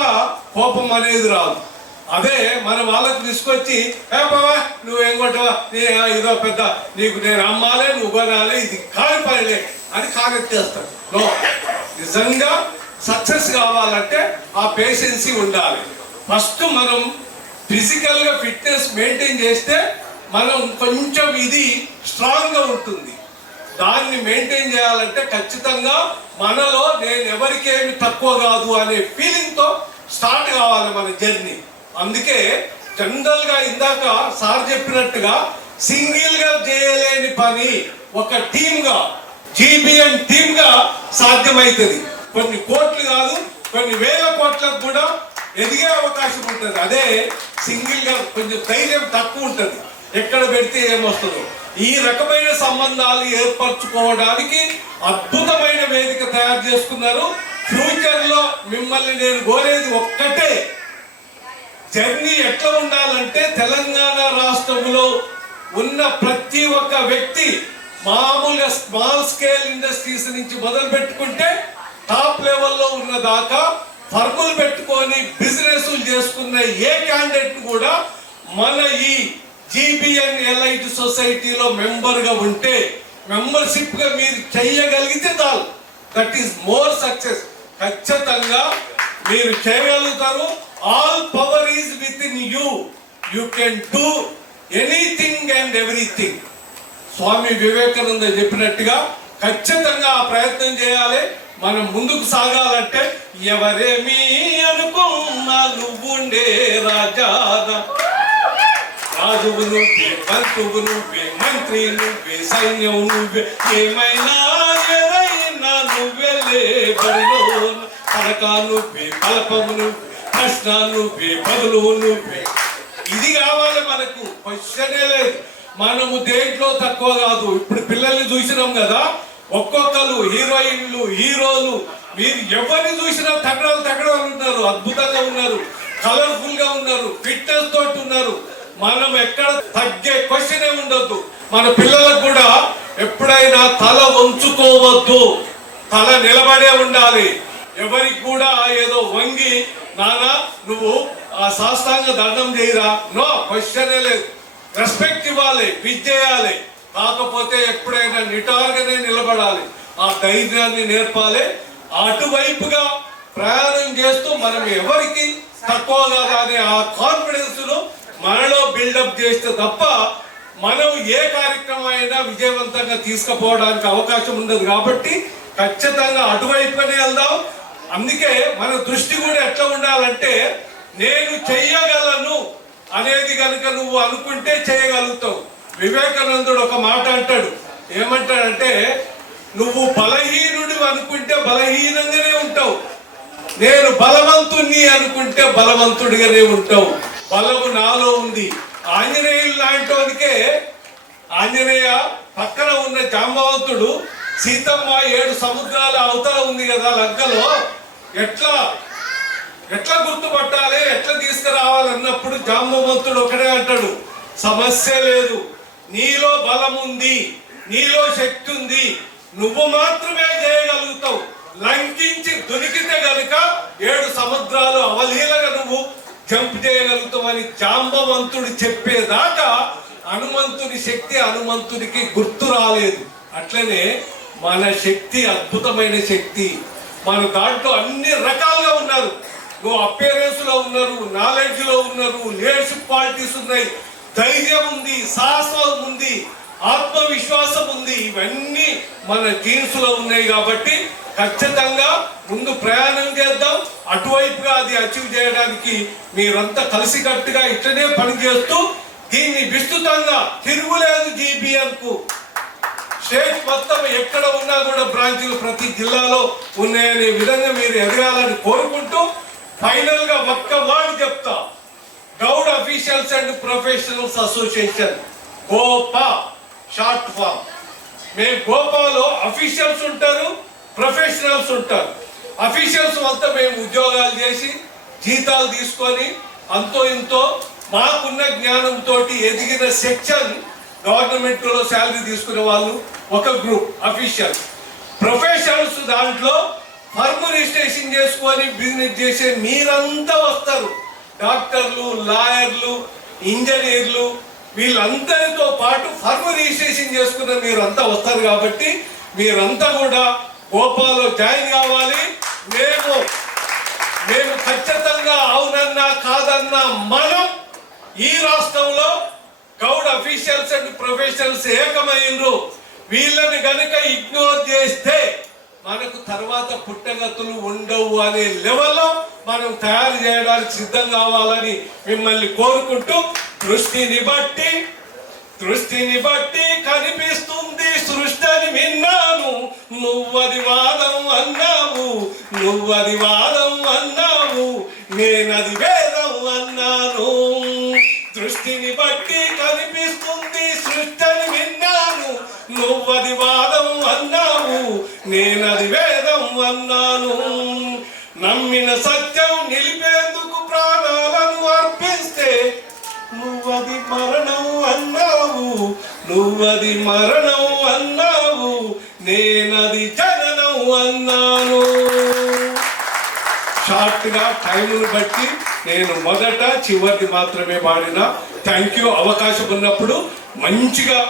కోపం అనేది రాదు. అదే మన వాళ్ళకి తీసుకొచ్చి బాబా నువ్వేం కొట్టవా, ఇదో పెద్ద నీకు నేను అమ్మాలే, నువ్వు కొనాలి, ఇది కాని పనిలే అని కానెత్తేస్తాడు. నో, నిజంగా సక్సెస్ కావాలంటే ఆ పేషెన్సీ ఉండాలి. ఫస్ట్ మనం ఫిజికల్గా ఫిట్నెస్ మెయింటైన్ చేస్తే మనం కొంచెం ఇది స్ట్రాంగ్గా ఉంటుంది. దాన్ని మెయింటైన్ చేయాలంటే ఖచ్చితంగా మనలో నేను ఎవరికేమి తక్కువ కాదు అనే ఫీలింగ్తో స్టార్ట్ కావాలి మన జర్నీ. అందుకే జనరల్గా ఇందాక సార్ చెప్పినట్టుగా సింగిల్గా చేయలేని పని ఒక టీమ్గా, జీబీఎన్ టీమ్గా సాధ్యమవుతుంది. కొన్ని కోట్లు కాదు, కొన్ని వేల కోట్లకు కూడా ఎదిగే అవకాశం ఉంటుంది. అదే సింగిల్గా కొంచెం ధైర్యం తక్కువ ఉంటుంది, ఎక్కడ పెడితే ఏమొస్తుందో. ఈ రకమైన సంబంధాలు ఏర్పరచుకోవడానికి అద్భుతమైన వేదిక తయారు చేసుకున్నారు. ఫ్యూచర్లో మిమ్మల్ని నేను కోరేది ఒక్కటే, జర్నీ ఎట్లా ఉండాలంటే తెలంగాణ రాష్ట్రంలో ఉన్న ప్రతి ఒక్క వ్యక్తి మామూలుగా స్మాల్ స్కేల్ ఇండస్ట్రీస్ నుంచి మొదలు పెట్టుకుంటే టాప్ లెవెల్లో ఉన్న దాకా ఫర్ములు పెట్టుకొని బిజినెస్ చేసుకున్న ఏ క్యాండిడేట్ కూడా మన ఈ జీబీఎన్ ఎలైట్ సొసైటీలో మెంబర్గా ఉంటే, మెంబర్షిప్గా మీరు చెయ్యగలిగితే చాలు. That is more success. ఖచ్చితంగా మీరు చేయగలుగుతారు. All power is within you. You can do anything and everything. Swami Vivekananda చెప్పినట్టుగా ఖచ్చితంగా ఆ ప్రయత్నం చేయాలి. మనం ముందుకు సాగాలంటే ఎవరేమీ అనుకున్నా నువ్వుండే రాజాద, రాజువు నువ్వే, మంత్రువు నువ్వే, మంత్రి నువ్వే, సైన్యం నువ్వే, ఏమైనా ఏదైనా నువ్వెళ్ళే బడిలో, పలక నువ్వే, పలపము నువ్వే, ప్రశ్న నువ్వే, బదులు నువ్వే. ఇది కావాలి మనకు, క్వశ్చనే లేదు. మనము దేంట్లో తక్కువ కాదు. ఇప్పుడు పిల్లల్ని చూసినాం కదా, ఒక్కొక్కరు హీరోయిన్లు, హీరోలు, మీరు ఎవరిని చూసినా తగ్గడాలు ఉన్నారు, అద్భుతంగా ఉన్నారు, కలర్ఫుల్ గా ఉన్నారు, ఫిట్నెస్ తోటి ఉన్నారు. మనం ఎక్కడ తగ్గే క్వశ్చనే ఉండొద్దు. మన పిల్లలకు కూడా ఎప్పుడైనా తల వంచుకోవద్దు, తల నిలబడే ఉండాలి. ఎవరికి కూడా ఏదో వంగి నానా నువ్వు ఆ శాస్త్రాంగ దండం చేయరా, నో, క్వశ్చనే లేదు. రెస్పెక్ట్ ఇవ్వాలి, విద్యేయాలి. కాకపోతే ఎప్పుడైనా నిటారుగానే నిలబడాలి. ఆ ధైర్యాన్ని నేర్పాలి. అటువైపుగా ప్రయాణం చేస్తూ మనం ఎవరికి తక్కువ కాదు అనే ఆ కాన్ఫిడెన్స్ ను మనలో బిల్డప్ చేస్తే తప్ప మనం ఏ కార్యక్రమం అయినా విజయవంతంగా తీసుకుపోవడానికి అవకాశం ఉండదు. కాబట్టి ఖచ్చితంగా అటువైపుగానే వెళ్దాం. అందుకే మన దృష్టి కూడా ఎట్లా ఉండాలంటే, నేను చెయ్యగలను అనేది కనుక నువ్వు అనుకుంటే చేయగలుగుతావు. వివేకానందుడు ఒక మాట అంటాడు, ఏమంటాడంటే, నువ్వు బలహీనుడు అనుకుంటే బలహీనంగానే ఉంటావు, నేను బలవంతుణ్ణి అనుకుంటే బలవంతుడిగానే ఉంటావు. బలము నాలో ఉంది. ఆంజనేయులు లాంటికే, ఆంజనేయ పక్కన ఉన్న జాంబవంతుడు సీతమ్మ 7 సముద్రాల అవతల ఉంది కదా లంకలో, ఎట్లా గుర్తుపట్టాలి, ఎట్లా తీసుకురావాలన్నప్పుడు జాంబవంతుడు ఒకటే అంటాడు, సమస్య లేదు, నీలో బలం ఉంది, నీలో శక్తి ఉంది, నువ్వు మాత్రమే చేయగలుగుతావు. లంకించి దొరికితే గనుక 7 సముద్రాలు అవలీలగా నువ్వు జంప్ చేయగలుగుతామని జాంబవంతుడు చెప్పేదాకా హనుమంతుని శక్తి హనుమంతునికి గుర్తు రాలేదు. అట్లనే మన శక్తి అద్భుతమైన శక్తి. మన దాంట్లో అన్ని రకాలుగా ఉన్నారు. నువ్వు అపేరెన్స్ లో ఉన్నారు, నాలెడ్జ్ లో ఉన్నారు, లీడర్షిప్ క్వాలిటీస్ ఉన్నాయి, ధైర్యం ఉంది, సాహసం ఉంది, ఆత్మవిశ్వాసం ఉంది. ఇవన్నీ మన జీన్స్ లో ఉన్నాయి. కాబట్టి ఖచ్చితంగా ముందు ప్రయాణం చేద్దాం. అటువైపుగా అది అచీవ్ చేయడానికి మీరంతా కలిసికట్టుగా ఇట్లనే పనిచేస్తూ దీన్ని విస్తృతంగా, తిరుగులేదు జీబీఎన్ కు, స్టేట్ మొత్తం ఎక్కడ ఉన్నా కూడా బ్రాంచీలు ప్రతి జిల్లాలో ఉన్నాయనే విధంగా మీరు ఎదగాలని కోరుకుంటూ, ఫైనల్ గా ఒక్క వర్డ్ చెప్తా. Goud officials and professionals association, GOPA short form. మేము గోపాలో అఫీషియల్స్ ఉంటారు, ప్రొఫెషనల్స్ ఉంటారు. అఫీషియల్స్ అంతా మేము ఉద్యోగాలు చేసి జీతాలు తీసుకొని అంతో ఇంతో మాకున్న జ్ఞానంతో ఎదిగిన సెక్షన్, గవర్నమెంట్ లో శాలరీ తీసుకునే వాళ్ళు ఒక గ్రూప్ అఫీషియల్స్. ప్రొఫెషనల్స్ దాంట్లో ఫర్మ్ రిజిస్ట్రేషన్ చేసుకొని బిజినెస్ చేసే మీరంతా వస్తారు. డాక్టర్లు, లాయర్లు, ఇంజనీర్లు, వీళ్ళందరితో పాటు ఫర్మ్ రిజిస్ట్రేషన్ చేసుకున్న మీరంతా వస్తారు. కాబట్టి మీరంతా కూడా గోపాలో జాయిన్ కావాలి. మేము ఖచ్చితంగా అవునన్నా కాదన్నా మనం ఈ రాష్ట్రంలో గౌడ్ అఫీషియల్స్ అండ్ ప్రొఫెషనల్స్ ఏకమైనరు. వీళ్ళని గనుక ఇగ్నోర్ చేస్తే మనకు తర్వాత పుట్టగతులు ఉండవు అనే లెవెల్లో మనం తయారు చేయడానికి సిద్ధం కావాలని మిమ్మల్ని కోరుకుంటూ, దృష్టిని బట్టి కనిపిస్తుంది సృష్టిని విన్నాను, నువ్వది వాదం అన్నావు, నేనది వేదం అన్నాను. దృష్టిని బట్టి కనిపిస్తుంది సృష్టిని విన్నాను, నువ్వది వాదం అన్నావు, నేనది వేదం అన్నాను. నమ్మిన సత్యం నిలిపేందుకు ప్రాణాలను అర్పిస్తే నువ్వది మరణం అన్నావు, నువ్వది మరణం అన్నావు, నేనది జననం అన్నాను. షార్ట్గా టైంను బట్టి నేను మొదట చివరిది మాత్రమే పాడిన. Thank you. అవకాశం ఉన్నప్పుడు మంచిగా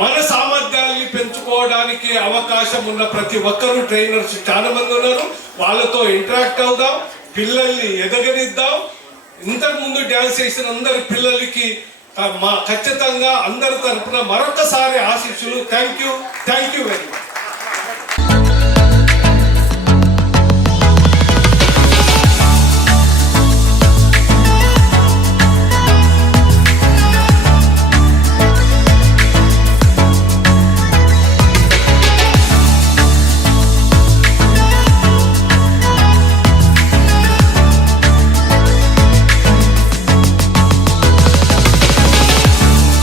మన సామర్థ్యాన్ని పెంచుకోవడానికి అవకాశం ఉన్న ప్రతి ఒక్కరూ ట్రైనర్స్ చాలా మంది ఉన్నారు, వాళ్ళతో ఇంటరాక్ట్ అవుదాం, పిల్లల్ని ఎదగనిద్దాం. ఇంతకుముందు డ్యాన్స్ చేసిన అందరి పిల్లలకి మా ఖచ్చితంగా అందరి తరఫున మరొకసారి ఆశీస్సులు. Thank you very much.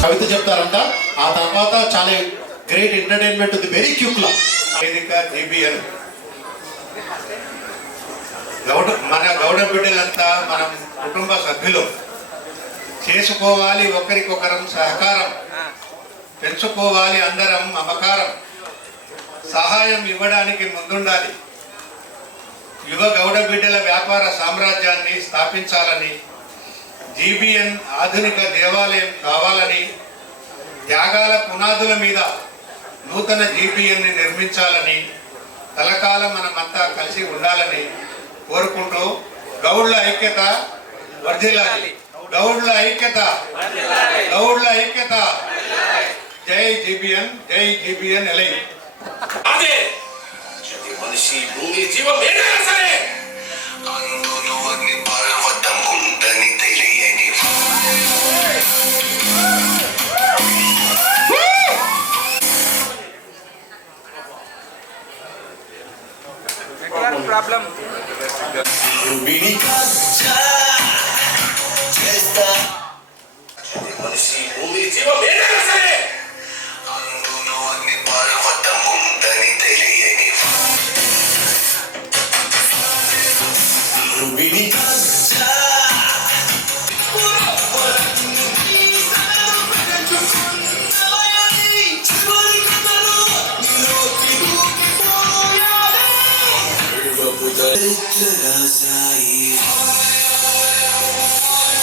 Kavitha చెప్తారంట, ఆ తర్వాత చాలా గ్రేట్ ఎంటర్టైన్మెంట్ ఉంది. వెరీ క్యూక్ లా వేదిక జీబీఎన్ మన గౌడ బిడ్డలంతా మనం కుటుంబ సభ్యులు చేసుకోవాలి, ఒకరికొకరం సహకారం పెంచుకోవాలి, అందరం మమకారం, సహాయం ఇవ్వడానికి ముందుండాలి. యువ గౌడ బిడ్డల వ్యాపార సామ్రాజ్యాన్ని స్థాపించాలని, జీబీఎన్ ఆధునిక దేవాలయం కావాలని, త్యాగాల పునాదుల మీద నూతన జీబీఎన్ని నిర్మించాలని, కలకాలం మనమంతా కలిసి ఉండాలని కోరుకుంటూ గౌడ్ల ఐక్యత వర్ధిల్లాలి. గౌడ్ల ఐక్యత, గౌడ్ల ఐక్యత. జై జీబీఎన్, జై జీబీఎన్ ఎలై. అదే మనిషి భూమి జీవం ఏదైనా సరే అందులో అగ్ని పర్వతం ఉందని తెలియని ప్రాబ్లం మనిషి భూమి జీవం ఏదైనా సరే అందులో అగ్ని పర్వతం ఉందని తెలియని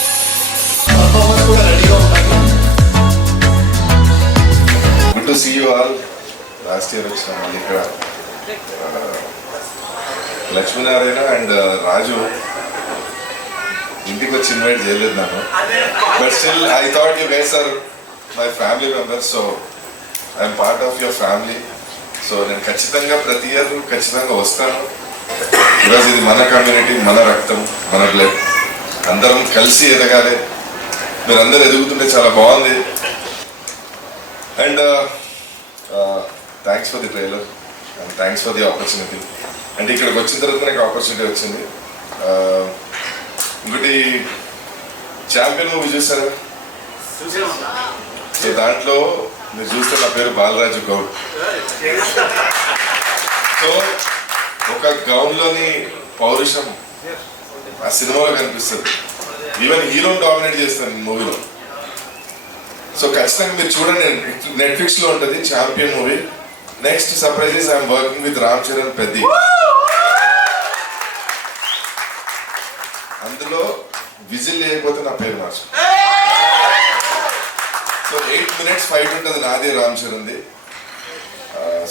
పర్ఫార్మెన్స్ కూడా రెడీగా ఉంటాయి. Good to see you all. Last year వచ్చిన మళ్ళీ ఇక్కడ లక్ష్మీనారాయణ అండ్ రాజు ఇంటికి వచ్చి ఇన్వైట్ చేయలేదు నన్ను, but still I thought you guys are my family members, so I'm part of your family. So నేను ఖచ్చితంగా ప్రతి ఇయర్ ఖచ్చితంగా వస్తాను. ఈరోజు ఇది మన కమ్యూనిటీ, మన రక్తం, మన బ్లడ్, అందరం కలిసి ఎదగాలి. మీరు అందరు ఎదుగుతుంటే చాలా బాగుంది. And thanks for the trailer and thanks for the opportunity. అంటే ఇక్కడికి వచ్చిన తర్వాత నాకు ఆపర్చునిటీ వచ్చింది. ఇంకోటి ఛాంపియన్ మూవీ చూసారా? సో దాంట్లో మీరు చూస్తే నా పేరు బాలరాజు గౌడ్. సో ఒక గౌన్లోని పౌరుషం ఆ సినిమాలో కనిపిస్తుంది. ఈవెన్ హీరోని డామినేట్ చేస్తాను ఈ మూవీలో. సో ఖచ్చితంగా మీరు చూడండి, నెట్ఫ్లిక్స్ లో ఉంటుంది champion movie. Next surprises I'm working with Ram Charan Peddi. అందులో విజిల్ లేకపోతే నా పేరు మార్చు. సో 8 minutes ఫైట్ ఉంటుంది నాది రామ్ చరణ్ది.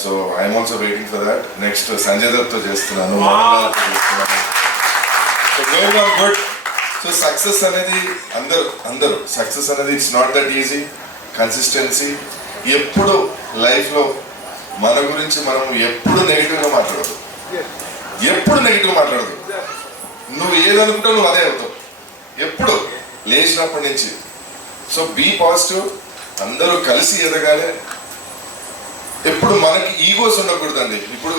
So I'm also waiting for that. Next Sanjay దత్తో చేస్తున్నాను, so going on good. So success అనేది అందరూ సక్సెస్ అనేది it's not that easy. Consistency. ఎప్పుడు లైఫ్లో మన గురించి మనం ఎప్పుడు నెగిటివ్గా మాట్లాడదు, ఎప్పుడు నెగిటివ్ మాట్లాడదు. నువ్వు ఏదనుకుంటావు నువ్వు అదే అవుతావు ఎప్పుడు లేచినప్పటి నుంచి. సో బీ పాజిటివ్, అందరూ కలిసి ఎదగాలి. ఎప్పుడు మనకి ఈగోస్ ఉండకూడదండి. ఇప్పుడు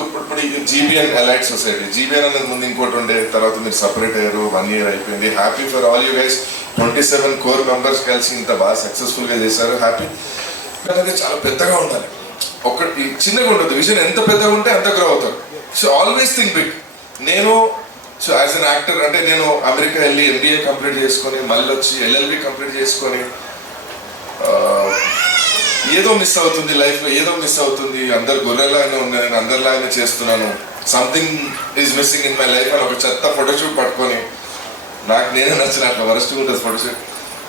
జీబీఎన్ అలైడ్ సొసైటీ, జీబీఎన్ అనేది ముందు ఇంకోటి ఉండే, తర్వాత మీరు సపరేట్ అయ్యారు, 1 year అయిపోయింది. Happy for all you guys. 27 core members కలిసి ఇంత బాగా సక్సెస్ఫుల్గా చేశారు. హ్యాపీ. అనేది చాలా పెద్దగా ఉండాలి, ఒకటి చిన్నగా ఉండదు. విజన్ ఎంత పెద్దగా ఉంటే అంత గ్రో అవుతారు. So always think big. నేను సో యాజ్ అన్ యాక్టర్ అంటే నేను అమెరికా వెళ్ళి MBA కంప్లీట్ చేసుకొని మళ్ళీ వచ్చి LLB కంప్లీట్ చేసుకొని ఏదో మిస్ అవుతుంది లైఫ్లో, ఏదో మిస్ అవుతుంది, అందరు గొర్రెలాగానే ఉంది, నేను అందరిలాగానే చేస్తున్నాను, something is missing in my life అని ఒక చెత్త ఫోటోషూట్ పట్టుకొని నాకు నేనే నచ్చిన అట్లా వరస్ట్ ఉంటుంది ఫోటోషూట్.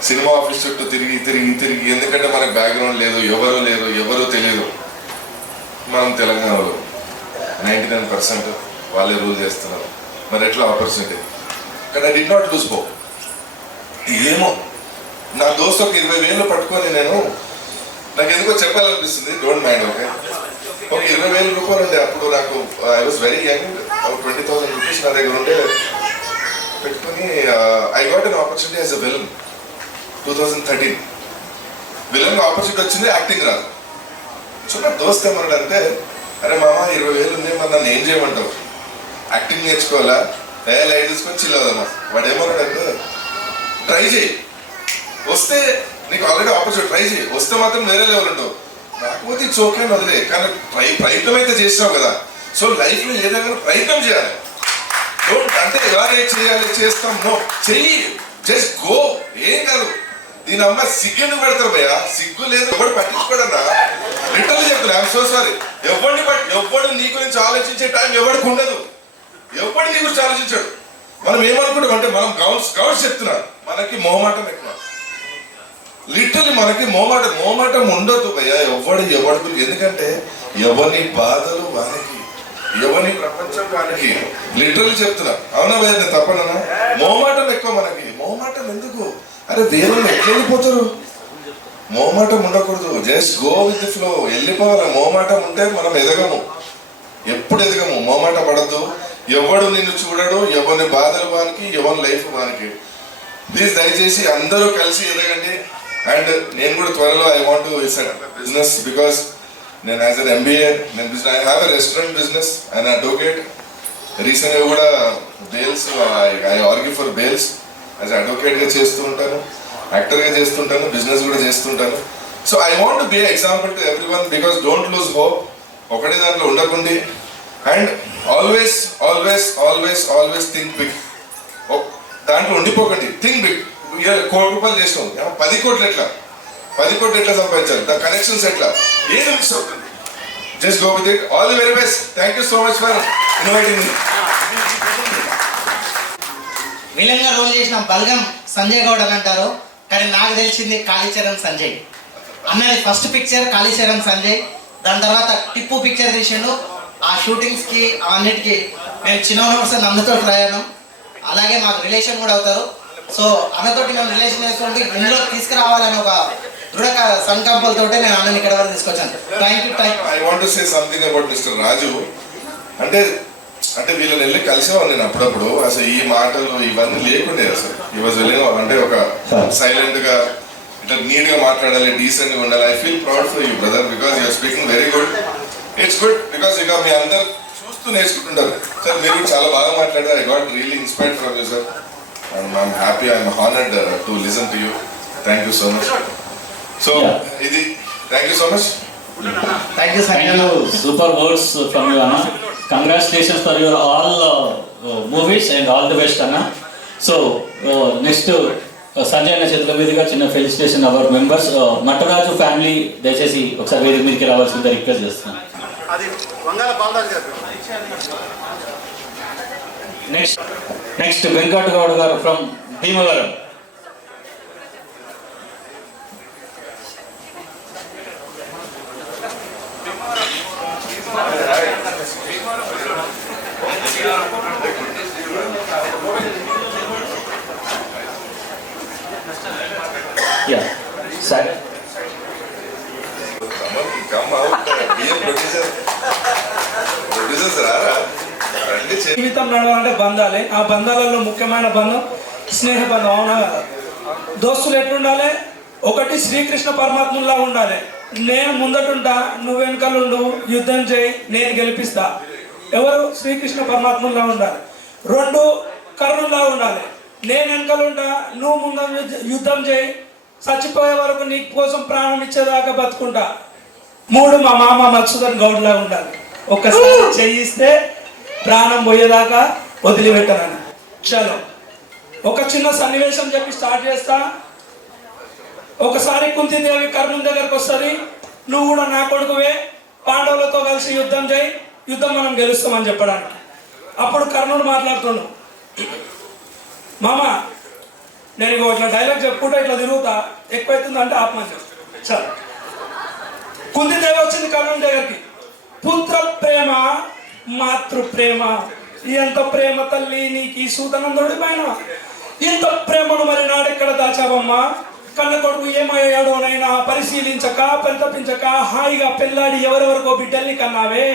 సినిమా ఆఫీస్ చుట్టూ తిరిగి తిరిగి తిరిగి, ఎందుకంటే మనకు బ్యాక్గ్రౌండ్ లేదు, ఎవరు తెలియదు. మనం తెలంగాణలో 99% వాళ్ళే రూల్ చేస్తున్నారు, మరి ఎట్లా ఆపర్చునిటీ. కానీ I did not lose hope. ఏమో నా దోస్తు ఒక 20,000 పట్టుకొని నాకు ఎందుకో చెప్పాలనిపిస్తుంది, డోంట్ మైండ్. ఓకే, ఒక 20,000 రూపాయలు ఉండే అప్పుడు నాకు. I was very young, 20,000 rupees నా దగ్గర ఉండే పెట్టుకొని I got an opportunity as a villain 2013. Villain opportunity వచ్చింది, యాక్టింగ్ రాదు. సో నా దోస్త్ ఏమన్నాడంటే, అరే మామ 20,000 ఉంది, మరి నన్ను ఏం చేయమంటావు, యాక్టింగ్ నేర్చుకోవాలా, లైట్ తీసుకొని చిల్ అవుదామా. వాడు ఏమన్నాడంటే, ట్రై చేయి, వస్తే నీకు ఆల్రెడీ ఆపర్చునిటీ, ట్రై చేయి, వస్తే మాత్రం వేరే లెవెల్ ఉంటావు, రాకపోతే ఇట్స్ ఓకే అని వదిలే. కానీ ప్రయత్నం అయితే చేసినావు కదా, సో లైఫ్లో ఏదైనా ప్రయత్నం చేయాలి. అంటే ఇలాగే చేయాలి, చేస్తాం, నో చెయ్యి, జస్ట్ గో. ఏం కాదు, దీని అమ్మ సిగ్గు ఎందుకు పెడతారు భయ్యా, సిగ్గు లేదు, ఎవడు పట్టించుకోడన్నా. లిటరల్లీ చెప్తున్నా, ఐఎమ్ సో సారీ. ఎవడు నీ గురించి ఆలోచించే టైం ఎవరికి ఉండదు, ఎవడు నీ గురించి ఆలోచించాడు. మనం ఏమనుకుంటాం అంటే, మనం గౌన్స్ చెప్తున్నా, మనకి మొహమాటం ఎక్కువ. లిటరల్లీ మనకి మొహమాటం ఉండదు భయ్యా, ఎవడు ఎందుకంటే ఎవరి బాధలు వానికి, ఎవరి ప్రపంచం వానికి. లిటరల్లీ చెప్తున్నా, అవునా భయ్యా, నేను తప్పనన్నా. మొహమాటం ఎక్కువ మనకి. మొహమాటం ఎందుకు, అరే వేరే ఎట్లా వెళ్ళిపోతారు, మొహమాటం ఉండకూడదు, just go with the flow, వెళ్ళిపోవాలి. మొహమాటం ఉంటే మనం ఎదగము, ఎప్పుడు ఎదగము. మొహమాట పడద్దు, ఎవడు నిన్ను చూడడు, ఎవరి బాధలు వానికి, ఎవరి లైఫ్ వానికి. ప్లీజ్ దయచేసి అందరూ కలిసి ఎదగండి. అండ్ నేను కూడా త్వరలో I want to set business, because నేను as an MBA, I have a restaurant business and advocate. రీసెంట్గా కూడా bails, I argue for bails. As అడ్వకేట్గా చేస్తూ ఉంటాను, యాక్టర్గా చేస్తుంటాను, బిజినెస్ కూడా చేస్తుంటాను. So I want to be example to everyone, because don't lose hope. ఒకటే దాంట్లో ఉండకండి. And always always always always think big. దాంట్లో ఉండిపోకండి, థింక్ బిగ్. 1 కోటి రూపాయలు చేసినాం, 10 కోట్లు ఎట్లా, 10 కోట్లు ఎట్లా సంపాదించాలి, ద కనెక్షన్స్ ఎట్లా, ఏది మిస్ అవుతుంది. Just go with it. All the very best. Thank you so much for inviting me. విలన్గా రోల్ చేసిన బల్గం సంజయ్ గౌడ్ అని అంటారు, కానీ నాకు తెలిసింది కాళీచరణ్ సంజయ్ అన్నది. ఫస్ట్ పిక్చర్ కాళీచరణ్ సంజయ్, దాని తర్వాత టిప్పు పిక్చర్ తీసిండు. ఆ షూటింగ్స్కి అన్నిటికీ మేము చిన్న అన్నతో ప్రయాణం, అలాగే మాకు రిలేషన్ కూడా అవుతారు. సో అన్నతోటి మేము రిలేషన్ చేసుకుంటే ఇందులో తీసుకురావాలని ఒక దృఢ సంకల్పంతో నేను అన్నని ఇక్కడ వరకు తీసుకొచ్చాను. Thank you. I want to say something about mister Raju. అంటే వీళ్ళని వెళ్ళి కలిసేవాళ్ళు నేను అప్పుడప్పుడు. అసలు ఈ మాటలు ఇవన్నీ లేకుండే. అసలు ఈ వాజ్ వెళ్ళిన అంటే ఒక సైలెంట్ గా ఇట్లా నీట్ గా మాట్లాడాలి, డీసెంట్ గా ఉండాలి. I feel proud for you brother, because you're speaking very good. It's good because ఇక మీ అందరు చూస్తూ నేర్చుకుంటుంటారు. సార్ మీరు చాలా బాగా మాట్లాడారు. I got really inspired from you sir. I'm happy, I'm honoured to listen to you. Thank you so much. So ఇది thank you so much. Thank you Thank you. Super words from you, Anna. Congratulations for your all movies and all the best, Anna. So next Sanjay అన్న చేతుల మీదుగా చిన్న felicitation hour members. Mattaraju family దయచేసి ఒకసారి వేదిక మీదకి రావాల్సిందిగా రిక్వెస్ట్ చేస్తున్నాను. నెక్స్ట్ వెంకట్ గౌడ్ గారు ఫ్రమ్ భీమవరం. Yeah, sir. జీవితం నడవాలంటే బంధాలే. ఆ బంధాలలో ముఖ్యమైన బంధం స్నేహ బంధం. అవునా కదా? దోస్తులు ఎట్లుండాలి? ఒకటి శ్రీకృష్ణ పరమాత్ముల్లా ఉండాలి. నేను ముందటుంటా, నువ్వు వెనుకలుండు, యుద్ధం చేయి, నేను గెలిపిస్తా. ఎవరు? శ్రీకృష్ణ పరమాత్ముల్లా ఉండాలి. 2 కర్ణుల్లా ఉండాలి. నేను వెనుకలుంటా, నువ్వు ముందు యుద్ధం చేయి, చచ్చిపోయే వరకు నీ కోసం ప్రాణం ఇచ్చేదాకా బతుకుంటా. 3 మా మామ మధుసూదన్ గౌడ్లా ఉండాలి. ఒక్కసారి చేయిస్తే ప్రాణం పోయేదాకా వదిలిపెట్టనని. చలో ఒక చిన్న సన్నివేశం చెప్పి స్టార్ట్ చేస్తా. ఒకసారి కుంతిదేవి కర్ణుని దగ్గరకు వస్తుంది. నువ్వు కూడా నా కొడుకువే, పాండవులతో కలిసి యుద్ధం చేయి, యుద్ధం మనం గెలుస్తామని చెప్పడానికి. అప్పుడు కర్ణుడు మాట్లాడుతుండు, మామ నేను ఇట్లా డైలాగ్ చెప్పుకుంటా ఇట్లా తిరుగుతా, ఎక్కువైతుంది అంటే ఆత్మహత్య. సరే, కుంతిదేవి వచ్చింది కర్ణుడి దగ్గరికి. పుత్ర ప్రేమ, మాతృ ప్రేమ, ఎంత ప్రేమ తల్లి నీకు ఈ సూతనందుడి పైన, ఇంత ప్రేమను మరి నాడెక్కడ దాచావమ్మా? కన్న కొడుకు ఏమయ్యాడోనైనా పరిశీలించక పరితపించక హాయిగా పెళ్ళాడి ఎవరెవరికో బిడ్డల్ని కన్నావే.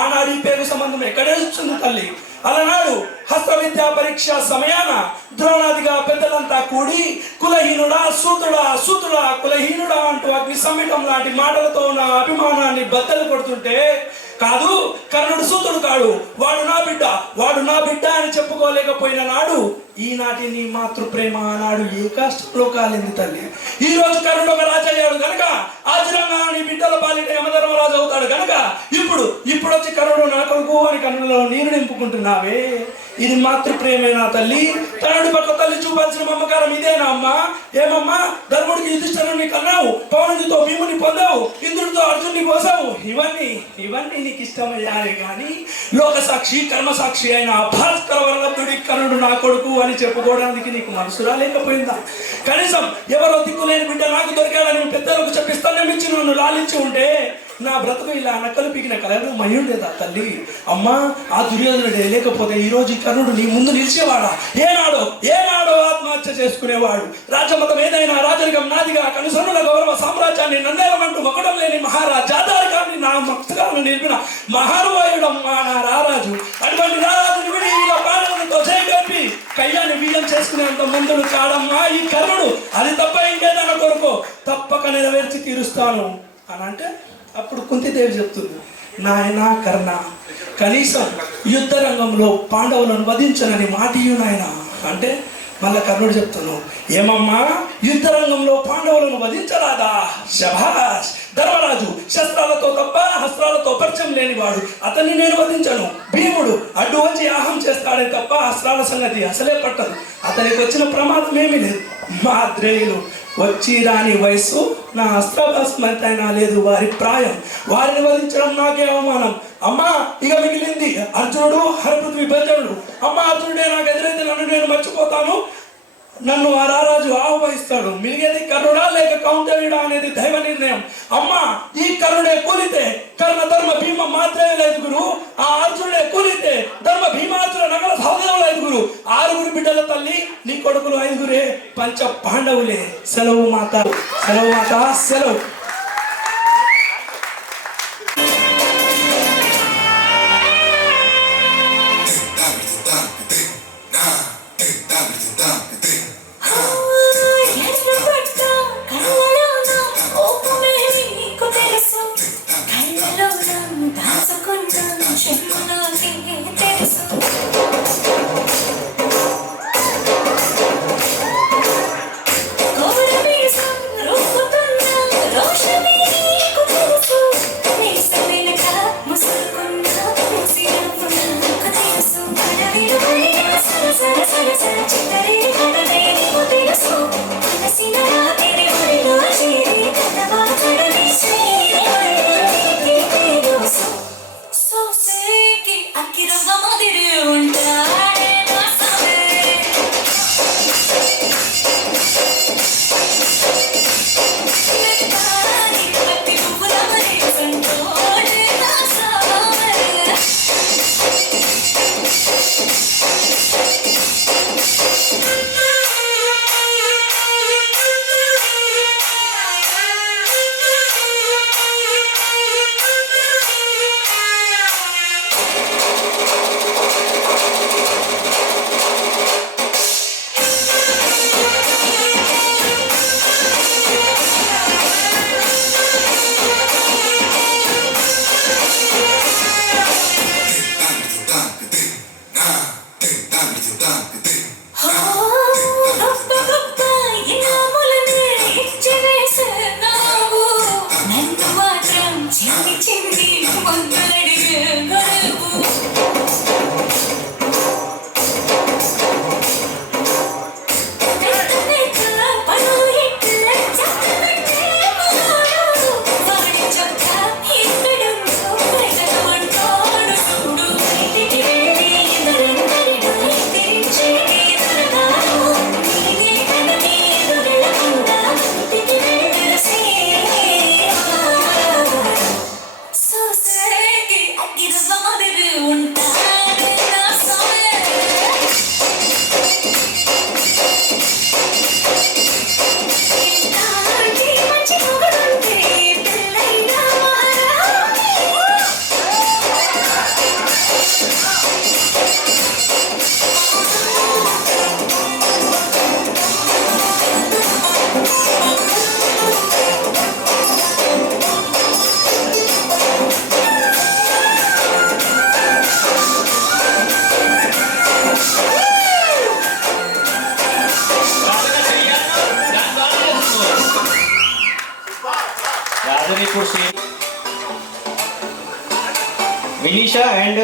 ఆనాడి పేరు సంబంధం ఎక్కడే వచ్చింది తల్లి? అలనాడు హస్త విద్యా పరీక్ష సమయాన ద్రోణాదిగా పెద్దలంతా కూడి కులహీనుడా సూతుడా, సూతుడా కులహీనుడా అంటూ అగ్ని సమ్మిటం లాంటి మాటలతో నా అభిమానాన్ని బద్దలు కొడుతుంటే, కాదు కర్ణుడు సూతుడు కాడు, వాడు నా బిడ్డ, వాడు నా బిడ్డ అని చెప్పుకోలేకపోయిన నాడు ఈనాటి నీ మాతృప్రేమ ఆనాడు ఏ కష్టంలో కాలింది తల్లి. ఈ రోజు కర్ణుడు ఒక రాజు అయ్యాడు గనక ఆచరంగా నీ బిడ్డల పాలిట యమధర్మరాజు అవుతాడు గనక ఇప్పుడు వచ్చి కర్ణుడు నా కొడుకు అని కన్నులలో నీరు నింపుకుంటున్నావే. ఇది మాతృప్రేమేనా తల్లి? కర్ణుడి పట్ల తల్లి చూపాల్సిన మమకారం ఇదేనా అమ్మా? ఏమమ్మా, ధర్ముడికి యుధిష్ఠిరుని కన్నావు, పవనుడితో భీముని పొందావు, ఇంద్రుడితో అర్జునుని పోసావు, ఇవన్నీ నీకు ఇష్టమయ్యారే గాని లోక సాక్షి కర్మ సాక్షి అయిన భాస్కర వరలభ్యుడి కర్ణుడు నా కొడుకు అని చెప్పుకోవడానికి నీకు మనసు రాలేకపోయిందా? కనీసం ఎవరో దిక్కులేని బిడ్డ నాకు దొరికాడని పెద్దలకు చెప్పిస్తానే మించి నన్ను లాలించి ఉంటే నా బ్రతుకు ఇలా నక్కలు పీకిన కలరు మయ్యుండేదా తల్లి? అమ్మా, ఆ దుర్యోధనుడే లేకపోతే ఈ రోజు కర్ణుడు నీ ముందు నిలిచేవాడా? ఏనాడో ఆత్మహత్య చేసుకునేవాడు. రాజమతం ఏదైనా రాజరికం నాదిగా కనుసరుల గౌరవ సామ్రాజ్యాన్ని నన్నేలమంటూ మొక్కడం లేని మహారాజాదారికాన్ని నా మస్తకాలను నిలిపిన మహానుభావుడమ్మా నా రారాజు. అటువంటి రారాజుని విడి ఇలా పాలనతో చేకల్పి కయ్యాన్ని వీయం చేసుకునేంత మందుడు కాడమ్మా ఈ కర్ణుడు. అది తప్ప ఇంకేదైనా కొరకు తప్పక నెరవేర్చి తీరుస్తాను అని అంటే అప్పుడు కుంతిదేవి చెప్తుంది, నాయన కర్ణ, కనీసం యుద్ధ రంగంలో పాండవులను వధించనని మాటియు నాయన అంటే మళ్ళా కర్ణుడు చెప్తాను, ఏమమ్మా యుద్ధ రంగంలో పాండవులను వధించరాదా? శభాష్, ధర్మరాజు శస్త్రాలతో తప్ప హస్త్రాలతో పరిచయం లేనివాడు, అతన్ని నేను వధించను. భీముడు అడ్డు వచ్చి ఆహం చేస్తాడే తప్ప అస్త్రాల సంగతి అసలే పట్టదు, అతనికి వచ్చిన ప్రమాదం ఏమీ లేదు. మా ద్రేయులు వచ్చి రాని వయస్సు, నా అస్త్రాభాస్మంతైనా లేదు వారి ప్రాయం, వారిని వధించడం నాకే అవమానం. అమ్మా, ఇక మిగిలింది అర్జునుడు, హరపృథ్వి భంజనుడు. అమ్మ, అర్జునుడే నాకు ఎదురైతే నన్ను నేను మర్చిపోతాను, నన్ను ఆ రారాజు ఆహ్వానిస్తాడు. మిగిలిది కర్ణుడా లేక కౌంటర్యుడా అనేది దైవ నిర్ణయం. అమ్మా, ఈ కర్ణుడే కూలితే కర్ణ ధర్మ భీమ మాత్రమే ఐదుగురు, ఆ అర్జునుడే కూలితే ధర్మ భీమార్జున నగర సహోదరులు ఐదుగురు, 6 బిడ్డల తల్లి నీ కొడుకులు 5 పంచ పాండవులే. సెలవు మాత, సెలవు మాత, సెలవు. శిరీష అండ్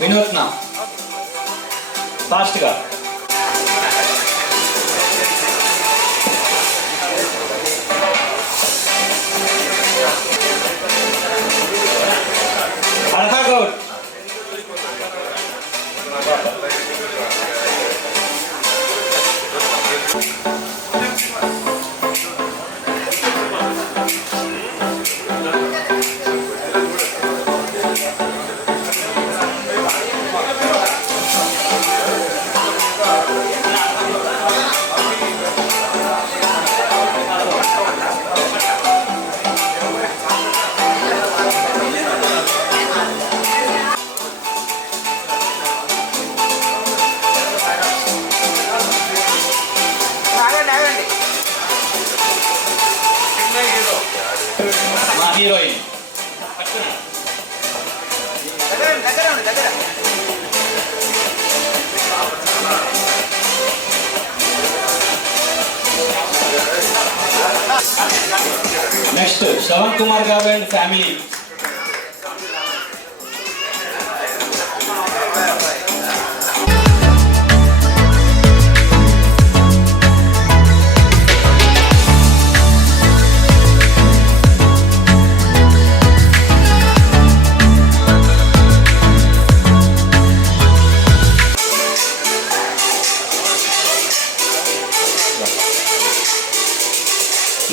వినూత్న ఫాస్ట్గా. అర్హా గౌడ్. మా హీరోయిన్ నెక్స్ట్ శ్రవణ్ కుమార్ గారు and family.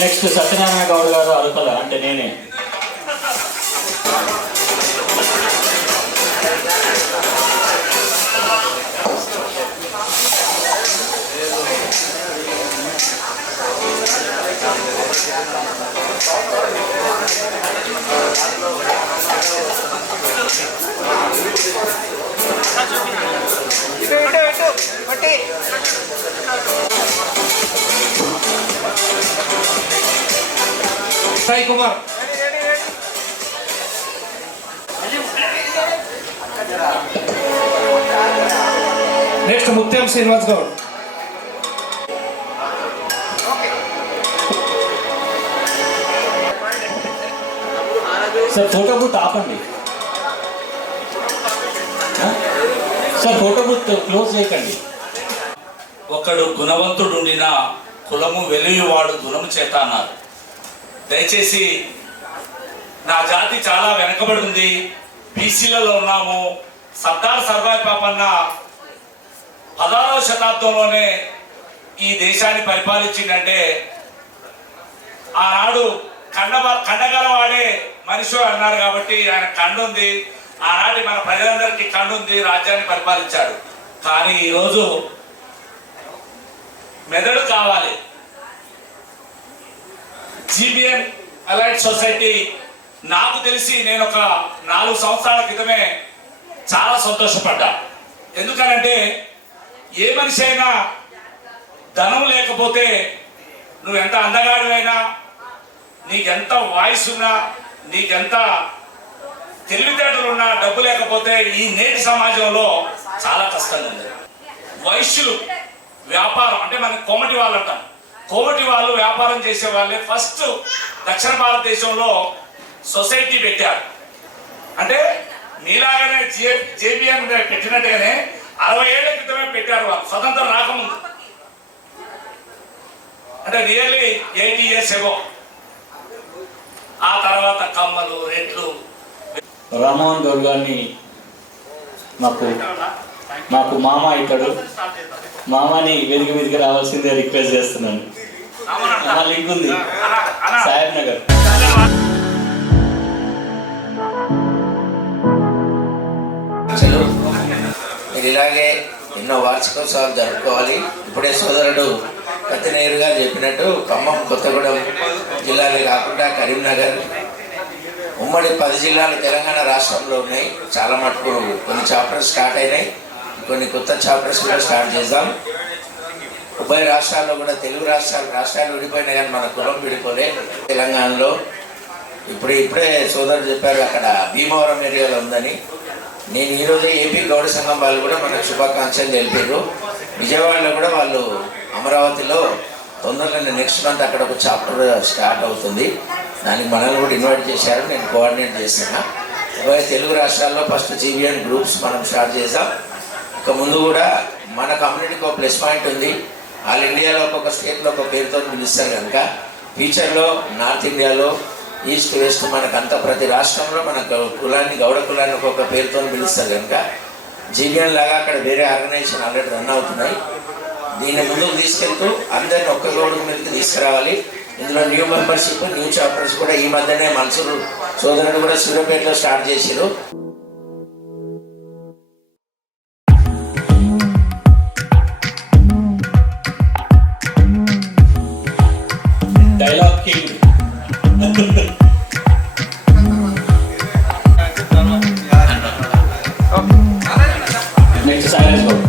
Next Satyanarayana Goud గారు అరుపల, అంటే నేనే. సాయి కుమార్. నెక్స్ట్ ముత్యం Srinivas Goud. Sir photo booth ఆపండి. సార్ ఫోటో బూత్ క్లోజ్ చేయకండి. ఒకడు గుణవంతుడుండిన కులము వెలుగువాడు గుణము చేత అన్నారు. దయచేసి నా జాతి చాలా వెనకబడి ఉంది, బీసీలలో ఉన్నాము. సర్దార్ సర్వాయి పాపన్న 16వ శతాబ్దంలోనే ఈ దేశాన్ని పరిపాలించిందంటే ఆనాడు కండగలవాడే మనిషి అన్నారు కాబట్టి ఆయన కండుంది. ఆనాటి మన ప్రజలందరికీ కండుంది, రాజ్యాన్ని పరిపాలించాడు. కానీ ఈరోజు మెదడు కావాలి. జీబీఎన్ అలైడ్ సొసైటీ నాకు తెలిసి నేను ఒక 4 సంవత్సరాల క్రితమే చాలా సంతోషపడ్డా. ఎందుకనంటే ఏ మనిషి అయినా ధనం లేకపోతే నువ్వెంత అందగాడివైనా, నీకెంత వాయిస్ ఉన్నా, నీకెంత తెలివితేటలున్నా, డబ్బు లేకపోతే ఈ నేటి సమాజంలో చాలా కష్టంగా ఉంది. వైశ్యులు వ్యాపారం అంటే మనకి కోమటి వాళ్ళు అంటాం. కోమటి వాళ్ళు వ్యాపారం చేసే వాళ్ళే ఫస్ట్ దక్షిణ భారతదేశంలో సొసైటీ పెట్టారు. అంటే నీలాగానే జేబీఎన్ పెట్టినట్టుగానే 60 ఏళ్ల క్రితమే పెట్టారు వాళ్ళు, స్వతంత్రం రాకముందు. అంటే నియర్లీ 80 years ago. ఆ తర్వాత కమ్మలు, రెడ్లు. రామ్మోహన్ గౌడ్ గారిని మాకు మామ ఇక్కడు, మామని వేదిక మీదకి రావాల్సిందే రిక్వెస్ట్ చేస్తున్నాను. లింక్ ఉంది సాహెబ్ నగర్. మీరు ఇలాగే ఎన్నో వార్షికోత్సవాలు జరుపుకోవాలి. ఇప్పుడే సోదరుడు కత్తినేరుగా చెప్పినట్టు ఖమ్మం, కొత్తగూడెం జిల్లాలే కాకుండా కరీంనగర్, ఉమ్మడి 10 జిల్లాలు తెలంగాణ రాష్ట్రంలో ఉన్నాయి. చాలా మటుకు కొన్ని చాప్టర్స్ స్టార్ట్ అయినాయి, కొన్ని కొత్త చాప్టర్స్ కూడా స్టార్ట్ చేద్దాం. ఉభయ రాష్ట్రాల్లో కూడా, తెలుగు రాష్ట్రాలు విడిపోయినాయి కానీ మన కులం విడిపోలే. తెలంగాణలో ఇప్పుడే సోదరుడు చెప్పారు అక్కడ భీమవరం ఏరియాలో ఉందని. నేను ఈరోజే ఏపీ గౌడ సంఘం వాళ్ళు కూడా మనకు శుభాకాంక్షలు తెలిపారు. విజయవాడలో కూడా వాళ్ళు అమరావతిలో తొందరలోనే నెక్స్ట్ మంత్ అక్కడ ఒక చాప్టర్ స్టార్ట్ అవుతుంది. దానికి మనల్ని కూడా ఇన్వైట్ చేశారు, నేను కోఆర్డినేట్ చేస్తున్నా. తెలుగు రాష్ట్రాల్లో ఫస్ట్ జీబీఎన్ గ్రూప్స్ మనం స్టార్ట్ చేసాం. ఇక ముందు కూడా మన కమ్యూనిటీకి ఒక ప్లస్ పాయింట్ ఉంది. ఆల్ ఇండియాలో ఒక్కొక్క స్టేట్లో ఒక పేరుతో పిలుస్తారు కనుక ఫ్యూచర్లో నార్త్ ఇండియాలో ఈస్ట్ వెస్ట్ మనకంతా ప్రతి రాష్ట్రంలో మన కులాన్ని గౌడ కులాన్ని ఒక్కొక్క పేరుతో పిలుస్తారు కనుక జీబీఎన్ లాగా అక్కడ వేరే ఆర్గనైజేషన్ ఆల్రెడీ రన్ అవుతున్నాయి. దీన్ని ముందుకు తీసుకెళ్తూ అందరిని ఒక్క గౌడ మీదకి తీసుకురావాలి. ఇందులో న్యూ మెంబర్షిప్, న్యూ చాప్టర్స్ కూడా ఈ మధ్యనే మన్సూర్ సోదరుడు కూడా సూర్యాపేటలో స్టార్ట్ చేశారు. Dialogue king next silence Goud.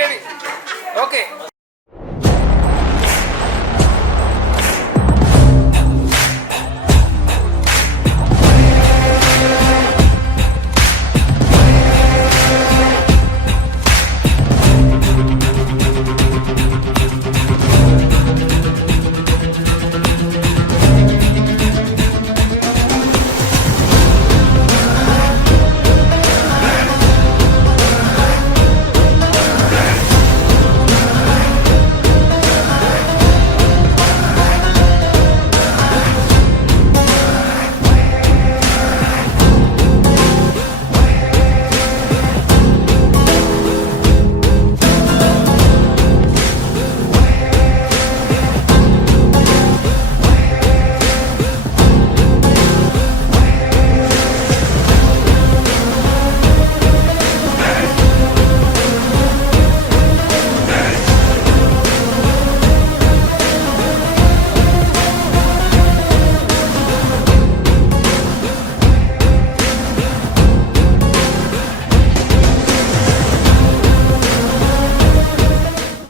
Ready okay.